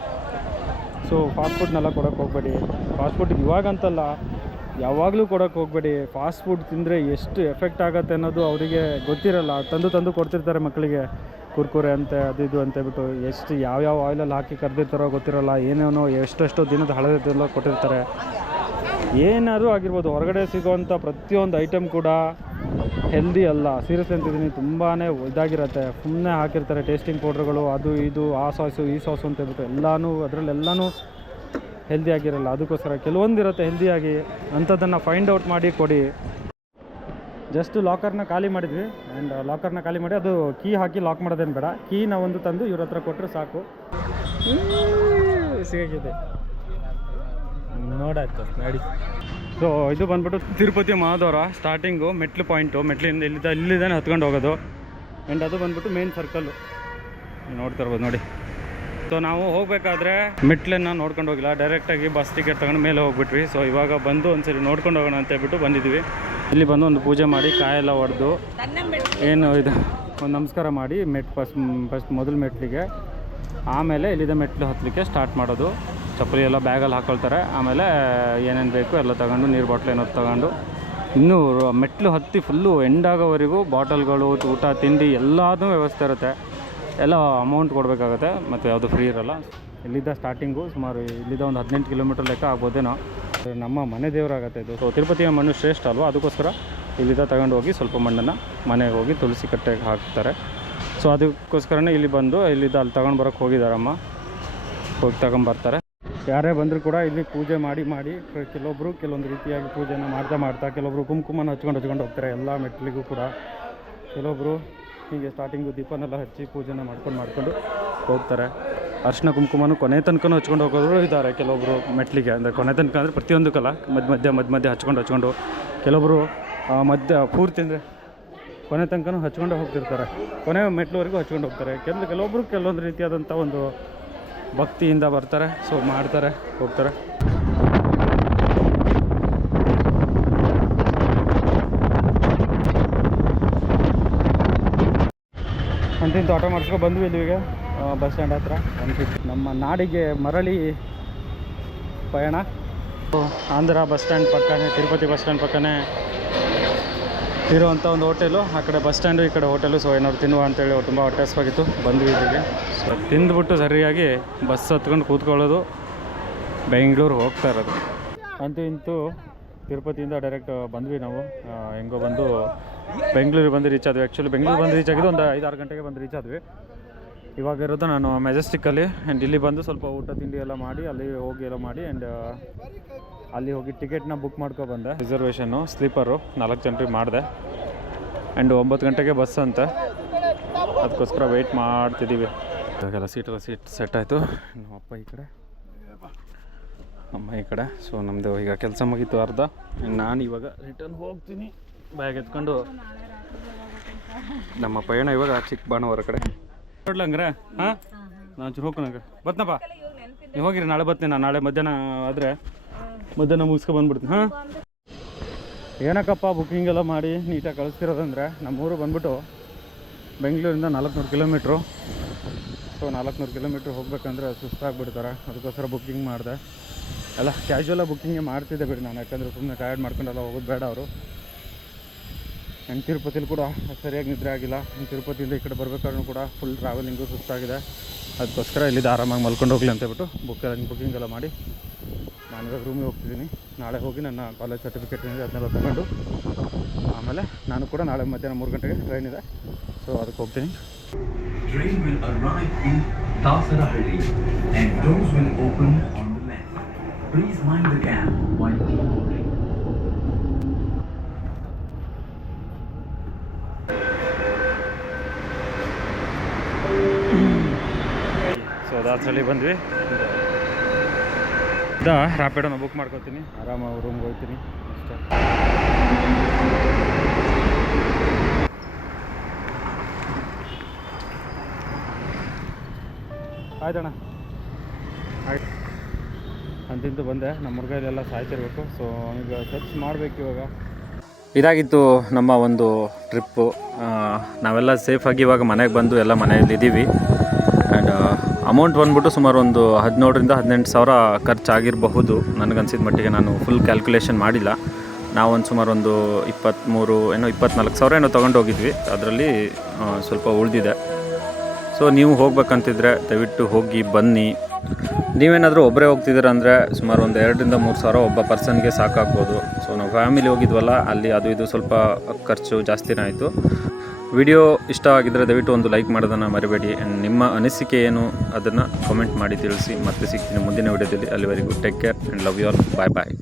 S1: ಸೊ ಫಾಸ್ಟ್ ಫುಡ್ನೆಲ್ಲ ಕೊಡೋಕ್ಕೆ ಹೋಗಬೇಡಿ. ಫಾಸ್ಟ್ ಫುಡ್ ಇವಾಗಂತಲ್ಲ, ಯಾವಾಗಲೂ ಕೊಡೋಕ್ಕೆ ಹೋಗಬೇಡಿ. ಫಾಸ್ಟ್ ಫುಡ್ ತಿಂದರೆ ಎಷ್ಟು ಎಫೆಕ್ಟ್ ಆಗುತ್ತೆ ಅನ್ನೋದು ಅವರಿಗೆ ಗೊತ್ತಿರಲ್ಲ. ತಂದು ತಂದು ಕೊಡ್ತಿರ್ತಾರೆ ಮಕ್ಕಳಿಗೆ ಕುರ್ಕುರೆ ಅಂತೆ, ಅದು ಇದು ಅಂತ ಹೇಳ್ಬಿಟ್ಟು ಎಷ್ಟು ಯಾವ್ಯಾವ ಆಯಿಲಲ್ಲಿ ಹಾಕಿ ಕರೆದಿರ್ತಾರೋ ಗೊತ್ತಿರಲ್ಲ. ಏನೇನೋ ಎಷ್ಟೆಷ್ಟು ದಿನದ ಹಳೆದೆಲ್ಲ ಕೊಟ್ಟಿರ್ತಾರೆ. ಏನಾದರೂ ಆಗಿರ್ಬೋದು. ಹೊರಗಡೆ ಸಿಗೋವಂಥ ಪ್ರತಿಯೊಂದು ಐಟಮ್ ಕೂಡ ಹೆಲ್ದಿ ಅಲ್ಲ. ಸೀರಿಯಸ್ ಅಂತಿದ್ದೀನಿ. ತುಂಬಾ ಇದಾಗಿರುತ್ತೆ. ಸುಮ್ಮನೆ ಹಾಕಿರ್ತಾರೆ ಟೇಸ್ಟಿಂಗ್ ಪೌಡ್ರ್ಗಳು ಅದು ಇದು, ಆ ಸಾಸು ಈ ಸಾಸು ಅಂತ ಹೇಳ್ಬಿಟ್ಟು ಎಲ್ಲನೂ, ಅದರಲ್ಲೆಲ್ಲನೂ ಹೆಲ್ದಿ ಆಗಿರಲ್ಲ. ಅದಕ್ಕೋಸ್ಕರ ಕೆಲವೊಂದಿರುತ್ತೆ ಹೆಲ್ದಿಯಾಗಿ ಅಂಥದ್ದನ್ನು ಫೈಂಡ್ ಔಟ್ ಮಾಡಿ ಕೊಡಿ. ಜಸ್ಟ್ ಲಾಕರ್ನ ಖಾಲಿ ಮಾಡಿದ್ವಿ. ಆ್ಯಂಡ್ ಲಾಕರ್ನ ಖಾಲಿ ಮಾಡಿ ಅದು ಕೀ ಹಾಕಿ ಲಾಕ್ ಮಾಡೋದೇನು ಬೇಡ. ಕೀನ ಒಂದು ತಂದು ಇವ್ರ ಹತ್ರ ಕೊಟ್ಟರೆ ಸಾಕು. ಸಿಗಾಗಿದೆ ನೋಡಾಯ್ತು, ನಡಿ. ಸೊ ಇದು ಬಂದ್ಬಿಟ್ಟು ತಿರುಪತಿ ಮಾದವರ ಸ್ಟಾರ್ಟಿಂಗು ಮೆಟ್ಲು ಪಾಯಿಂಟು ಮೆಟ್ಲಿಂದ ಇಲ್ಲಿದ್ದ ಇಲ್ಲಿದ್ದಾನೆ ಹತ್ಕೊಂಡು ಹೋಗೋದು. ಆ್ಯಂಡ್ ಅದು ಬಂದ್ಬಿಟ್ಟು ಮೇನ್ ಸರ್ಕಲ್ಲು ನೋಡ್ತಾ ಇರ್ಬೋದು, ನೋಡಿ. ಸೊ ನಾವು ಹೋಗಬೇಕಾದ್ರೆ ಮೆಟ್ಲನ್ನು ನೋಡ್ಕೊಂಡು ಹೋಗಿಲ್ಲ. ಡೈರೆಕ್ಟಾಗಿ ಬಸ್ ಟಿಕೆಟ್ ತಗೊಂಡು ಮೇಲೆ ಹೋಗ್ಬಿಟ್ವಿ. ಸೊ ಇವಾಗ ಬಂದು ಒಂದ್ಸರಿ ನೋಡ್ಕೊಂಡು ಹೋಗೋಣ ಅಂತ ಹೇಳ್ಬಿಟ್ಟು ಬಂದಿದ್ವಿ ಇಲ್ಲಿ ಬಂದು ಒಂದು ಪೂಜೆ ಮಾಡಿ ಕಾಯೆಲ್ಲ ಹೊಡೆದು ಏನು ಇದು, ಒಂದು ನಮಸ್ಕಾರ ಮಾಡಿ ಮೆಟ್ ಫಸ್ಟ್ ಫಸ್ಟ್ ಮೊದಲು ಮೆಟ್ಲಿಗೆ. ಆಮೇಲೆ ಇಲ್ಲಿದ್ದ ಮೆಟ್ಲು ಹತ್ತಲಿಕ್ಕೆ ಸ್ಟಾರ್ಟ್ ಮಾಡೋದು. ಚಪ್ಪಲಿ ಎಲ್ಲ ಬ್ಯಾಗಲ್ಲಿ ಹಾಕ್ಕೊಳ್ತಾರೆ ಆಮೇಲೆ ಏನೇನು ಬೇಕು ಎಲ್ಲ ತಗೊಂಡು, ನೀರು ಬಾಟ್ಲ್ ಏನಾದ್ರು ತಗೊಂಡು, ಇನ್ನೂ ಮೆಟ್ಲು ಹತ್ತಿ ಫುಲ್ಲು ಎಂಡಾಗೋವರೆಗೂ ಬಾಟಲ್ಗಳು, ಊಟ, ತಿಂಡಿ ಎಲ್ಲದೂ ವ್ಯವಸ್ಥೆ ಇರುತ್ತೆ. ಎಲ್ಲ ಅಮೌಂಟ್ ಕೊಡಬೇಕಾಗತ್ತೆ, ಮತ್ತು ಯಾವುದು ಫ್ರೀ ಇರೋಲ್ಲ. ಇಲ್ಲಿದ್ದ ಸ್ಟಾರ್ಟಿಂಗು ಸುಮಾರು ಇಲ್ಲಿದ್ದ ಒಂದು ಹದಿನೆಂಟು ಕಿಲೋಮೀಟರ್ ಲೆಕ್ಕ ಆಗ್ಬೋದೇನೋ. ನಮ್ಮ ಮನೆ ದೇವರಾಗತ್ತೆ ಇದು. ಸೊ ತಿರುಪತಿಯ ಮಣ್ಣು ಶ್ರೇಷ್ಠ ಅಲ್ವಾ? ಅದಕ್ಕೋಸ್ಕರ ಇಲ್ಲಿದ್ದ ತಗೊಂಡು ಹೋಗಿ ಸ್ವಲ್ಪ ಮಣ್ಣನ್ನು ಮನೆಗೆ ಹೋಗಿ ತುಳಸಿ ಕಟ್ಟೆಗೆ ಹಾಕ್ತಾರೆ. ಸೊ ಅದಕ್ಕೋಸ್ಕರನೇ ಇಲ್ಲಿ ಬಂದು ಇಲ್ಲಿದ್ದ ಅಲ್ಲಿ ತಗೊಂಡು ಬರೋಕ್ಕೆ ಹೋಗಿದ್ದಾರಮ್ಮ. ಹೋಗಿ ತಗೊಂಬರ್ತಾರೆ ಯಾರೇ ಬಂದರೂ ಕೂಡ ಇಲ್ಲಿ ಪೂಜೆ ಮಾಡಿ ಮಾಡಿ ಕೆಲವೊಬ್ಬರು ಕೆಲವೊಂದು ರೀತಿಯಾಗಿ ಪೂಜೆನ ಮಾಡ್ತಾ ಮಾಡ್ತಾ ಕೆಲವೊಬ್ಬರು ಕುಂಕುಮನ ಹಚ್ಕೊಂಡು ಹಚ್ಕೊಂಡು ಹೋಗ್ತಾರೆ ಎಲ್ಲ ಮೆಟ್ಲಿಗೂ ಕೂಡ. ಕೆಲವೊಬ್ಬರು ಹೀಗೆ ಸ್ಟಾರ್ಟಿಂಗು ದೀಪನೆಲ್ಲ ಹಚ್ಚಿ ಪೂಜೆನ ಮಾಡ್ಕೊಂಡು ಮಾಡ್ಕೊಂಡು ಹೋಗ್ತಾರೆ. ಅರ್ಶಿನ ಕುಂಕುಮನು ಕೊನೆ ತನಕನೂ ಹಚ್ಕೊಂಡು ಹೋಗೋರು ಇದ್ದಾರೆ ಕೆಲವೊಬ್ಬರು ಮೆಟ್ಲಿಗೆ ಅಂದರೆ ಕೊನೆ ತನಕ ಅಂದರೆ ಪ್ರತಿಯೊಂದಕ್ಕಲ್ಲ, ಮಧ್ಯ ಮಧ್ಯ ಮಧ್ಯ ಮಧ್ಯ ಹಚ್ಕೊಂಡು ಹಚ್ಕೊಂಡು ಕೆಲವೊಬ್ಬರು ಮಧ್ಯ ಪೂರ್ತಿ ಅಂದರೆ ಕೊನೆ ತನಕನೂ ಹಚ್ಕೊಂಡು ಹೋಗ್ತಿರ್ತಾರೆ. ಕೊನೆ ಮೆಟ್ಲವರೆಗೂ ಹಚ್ಕೊಂಡು ಹೋಗ್ತಾರೆ. ಕೆಲವು ಕೆಲವೊಬ್ಬರು ಕೆಲವೊಂದು ರೀತಿಯಾದಂಥ ಒಂದು ಭಕ್ತಿಯಿಂದ ಬರ್ತಾರೆ ಸೊ ಮಾಡ್ತಾರೆ, ಹೋಗ್ತಾರೆ. ಅಂತಿಂತ ಆಟೋ ಮಾಡಿಸ್ಕೊ ಬಂದ್ವಿ ಇಲ್ಲಿಗೆ ಬಸ್ ಸ್ಟ್ಯಾಂಡ್ ಹತ್ರ. ನಮ್ಮ ನಾಡಿಗೆ ಮರಳಿ ಪಯಣ. ಆಂಧ್ರ ಬಸ್ ಸ್ಟ್ಯಾಂಡ್ ಪಕ್ಕನೇ, ತಿರುಪತಿ ಬಸ್ ಸ್ಟ್ಯಾಂಡ್ ಪಕ್ಕನೇ ಇರುವಂಥ ಒಂದು ಹೋಟೆಲು, ಆ ಕಡೆ ಬಸ್ ಸ್ಟ್ಯಾಂಡು, ಈ ಕಡೆ ಹೋಟೆಲು. ಸೊ ಏನಾದ್ರು ತಿನ್ನುವ ಅಂತೇಳಿ ತುಂಬ ಹೊಟ್ಟೆಸ್ವಾಗಿತ್ತು ಬಂದ್ವಿ ಇಲ್ಲಿಗೆ. ಸೊ ತಿಂದ್ಬಿಟ್ಟು ಸರಿಯಾಗಿ ಬಸ್ ಹತ್ಕೊಂಡು ಕೂತ್ಕೊಳ್ಳೋದು ಬೆಂಗಳೂರು ಹೋಗ್ತಾ ಇರೋದು. ಅಂತೂ ಇಂತೂ ತಿರುಪತಿಯಿಂದ ಡೈರೆಕ್ಟ್ ಬಂದ್ವಿ ನಾವು. ಹೆಂಗೋ ಬಂದು ಬೆಂಗಳೂರಿಗೆ ಬಂದು ರೀಚ್ ಆದ್ವಿ. ಆ್ಯಕ್ಚುಲಿ ಬೆಂಗಳೂರು ಬಂದು ರೀಚ್ ಆಗಿದ್ದು ಒಂದು ಐದಾರು ಗಂಟೆಗೆ ಬಂದು ರೀಚ್ ಆದ್ವಿ. ಇವಾಗ ಇರೋದು ನಾನು ಮೆಜೆಸ್ಟಿಕ್ಕಲ್ಲಿ ಆ್ಯಂಡ್ ಇಲ್ಲಿ ಬಂದು ಸ್ವಲ್ಪ ಊಟ, ತಿಂಡಿ ಎಲ್ಲ ಮಾಡಿ, ಅಲ್ಲಿ ಹೋಗಿ ಎಲ್ಲ ಮಾಡಿ ಆ್ಯಂಡ್ ಅಲ್ಲಿ ಹೋಗಿ ಟಿಕೆಟ್ನ ಬುಕ್ ಮಾಡ್ಕೊ ಬಂದೆ. ರಿಸರ್ವೇಷನ್ನು, ಸ್ಲೀಪರು ನಾಲ್ಕು ಜನರಿಗೆ ಮಾಡಿದೆ. ಆ್ಯಂಡ್ ಒಂಬತ್ತು ಗಂಟೆಗೆ ಬಸ್ ಅಂತ. ಅದಕ್ಕೋಸ್ಕರ ವೆಯ್ಟ್ ಮಾಡ್ತಿದ್ದೀವಿ. ಇವಾಗೆಲ್ಲ ಸೀಟೆಲ್ಲ ಸೀಟ್ ಸೆಟ್ ಆಯಿತು. ನಮ್ಮ ಅಪ್ಪ ಈ ಕಡೆ. ಅಮ್ಮ ಈ ಕಡೆ. ಸೊ ನಮ್ಮದು ಈಗ ಕೆಲಸ ಮುಗೀತು ಅರ್ಧ. ನಾನು ಇವಾಗ ರಿಟರ್ನ್ ಹೋಗ್ತೀನಿ. ಬ್ಯಾಗ್ ಎತ್ಕೊಂಡು. ನಮ್ಮ ಪಯಣ ಇವಾಗ ಚಿಕ್ಕ ಚಿಕ್ಕಬಾಣವರ ಕಡೆ. ನೋಡ್ಲಂಗ್ರೆ ಹಾಂ? ನಾನು ಚೂರು ಹೋಗ್ಕೊಳಂಗ ಬರ್ತನಪ್ಪ. ನೀವು ಹೋಗಿರಿ, ನಾಳೆ ಬರ್ತೀನಿ ನಾನು. ನಾಳೆ ಮಧ್ಯಾಹ್ನ ಆದರೆ. ಮಧ್ಯಾಹ್ನ ಮುಗಿಸ್ಕೊ ಬಂದ್ಬಿಡ್ತೀನಿ, ಹಾಂ? ಏನಕ್ಕಪ್ಪ ಬುಕ್ಕಿಂಗ್ ಎಲ್ಲ ಮಾಡಿ ನೀಟಾಗಿ ಕಳಿಸ್ತಿರೋದಂದ್ರೆ ನಮ್ಮೂರು ಬಂದ್ಬಿಟ್ಟು ಬೆಂಗಳೂರಿಂದ ನಾಲ್ಕುನೂರು ಕಿಲೋಮೀಟ್ರು. ಸೊ ನಾಲ್ಕುನೂರು ಕಿಲೋಮೀಟ್ರ್ ಹೋಗ್ಬೇಕಂದ್ರೆ ಸುಸ್ತಾಗ್ಬಿಡ್ತಾರೆ. ಅದಕ್ಕೋಸ್ಕರ ಬುಕ್ಕಿಂಗ್ ಮಾಡಿದೆ. ಎಲ್ಲ ಕ್ಯಾಶುವಲಾಗಿ ಬುಕ್ಕಿಂಗೇ ಮಾಡ್ತಿದ್ದೆ ಬಿಡಿ ನಾನು, ಯಾಕಂದರೆ ಸುಮ್ಮನೆ ಟಯರ್ಡ್ ಮಾಡ್ಕೊಂಡೆಲ್ಲ ಹೋಗೋದು ಬೇಡ ಅವರು. ಹೆಂಗೆ ತಿರುಪತಿಲಿ ಕೂಡ ಸರಿಯಾಗಿ ನಿದ್ರೆ ಆಗಿಲ್ಲ. ಇನ್ನು ತಿರುಪತಿಯಿಂದ ಈ ಕಡೆ ಬರ್ಬೇಕಾದ್ರೂ ಕೂಡ ಫುಲ್ ಟ್ರಾವೆಲಿಂಗು ಸುಸ್ತಾಗಿದೆ. ಅದಕ್ಕೋಸ್ಕರ ಇಲ್ಲಿದ್ದು ಆರಾಮಾಗಿ ಮಲ್ಕೊಂಡು ಹೋಗ್ಲಿ ಅಂತ ಹೇಳ್ಬಿಟ್ಟು ಬುಕ್ ಬುಕ್ಕಿಂಗ್ ಎಲ್ಲ ಮಾಡಿ ನಾನು ಇವಾಗ ರೂಮಿಗೆ ಹೋಗ್ತಿದ್ದೀನಿ. ನಾಳೆ ಹೋಗಿ ನನ್ನ ಕಾಲೇಜ್ ಸರ್ಟಿಫಿಕೇಟ್ ಏನಿದೆ ಅದನ್ನೆಲ್ಲ ತಗೊಂಡು ಆಮೇಲೆ ನಾನು ಕೂಡ ನಾಳೆ ಮಧ್ಯಾಹ್ನ ಮೂರು ಗಂಟೆಗೆ ಟ್ರೈನ್ ಇದೆ. ಸೊ ಅದಕ್ಕೆ ಹೋಗ್ತೀನಿ. ಸೊ ದಾಸಹಳ್ಳಿ ಬಂದ್ವಿ. ಇದ ರ್ಯಾಪಿಡೋನ ಬುಕ್ ಮಾಡ್ಕೊತೀನಿ. ಆರಾಮಾಗಿ ರೂಮ್ಗೆ ಹೋಗ್ತೀನಿ. ಅಷ್ಟೇ. ಆಯ್ತಣ್ಣ. ಆಯ್ತು. ಅಂತಿಂತು ಬಂದೆ. ನಮ್ಮ ಹುಡುಗರೆಲ್ಲ ಸಾಯ್ತಿರ್ಬೇಕು. ಸೊ ಈಗ ಸರ್ಚ್ ಮಾಡಬೇಕು ಇವಾಗ. ಇದಾಗಿತ್ತು ನಮ್ಮ ಒಂದು ಟ್ರಿಪ್ಪು ನಾವೆಲ್ಲ ಸೇಫಾಗಿ ಇವಾಗ ಮನೆಗೆ ಬಂದು ಎಲ್ಲ ಮನೆಯಲ್ಲಿ ಇದ್ದೀವಿ ಆ್ಯಂಡ್ ಅಮೌಂಟ್ ಬಂದ್ಬಿಟ್ಟು ಸುಮಾರು ಒಂದು ಹದಿನೇಳರಿಂದ ಹದಿನೆಂಟು ಸಾವಿರ ಖರ್ಚಾಗಿರಬಹುದು. ನನಗನ್ಸಿದ ಮಟ್ಟಿಗೆ ನಾನು ಫುಲ್ ಕ್ಯಾಲ್ಕುಲೇಷನ್ ಮಾಡಿಲ್ಲ. ನಾವೊಂದು ಸುಮಾರು ಒಂದು ಇಪ್ಪತ್ತ್ಮೂರು ಏನೋ ಇಪ್ಪತ್ನಾಲ್ಕು ಸಾವಿರ ಏನೋ ತೊಗೊಂಡು ಹೋಗಿದ್ವಿ ಅದರಲ್ಲಿ ಸ್ವಲ್ಪ ಉಳಿದಿದೆ. ಸೊ ನೀವು ಹೋಗ್ಬೇಕಂತಿದ್ರೆ ದಯವಿಟ್ಟು ಹೋಗಿ ಬನ್ನಿ. ನೀವೇನಾದರೂ ಒಬ್ಬರೇ ಹೋಗ್ತಿದ್ದೀರ ಅಂದರೆ ಸುಮಾರು ಒಂದು ಎರಡರಿಂದ ಮೂರು ಸಾವಿರ ಒಬ್ಬ ಪರ್ಸನ್ಗೆ ಸಾಕಾಗ್ಬೋದು. ಸೊ ನಾವು ಫ್ಯಾಮಿಲಿ ಹೋಗಿದ್ವಲ್ಲ, ಅಲ್ಲಿ ಅದು ಇದು ಸ್ವಲ್ಪ ಖರ್ಚು ಜಾಸ್ತಿನೇ ಆಯಿತು. ವಿಡಿಯೋ ಇಷ್ಟ ಆಗಿದ್ದರೆ ದಯವಿಟ್ಟು ಒಂದು ಲೈಕ್ ಮಾಡೋದನ್ನು ಮರಿಬೇಡಿ. ಆ್ಯಂಡ್ ನಿಮ್ಮ ಅನಿಸಿಕೆ ಏನು, ಅದನ್ನು ಕಾಮೆಂಟ್ ಮಾಡಿ ತಿಳಿಸಿ. ಮತ್ತೆ ಸಿಗ್ತೀನಿ ಮುಂದಿನ ವಿಡಿಯೋದಲ್ಲಿ. ಅಲ್ಲಿವರೆಗೂ take care and love you all bye bye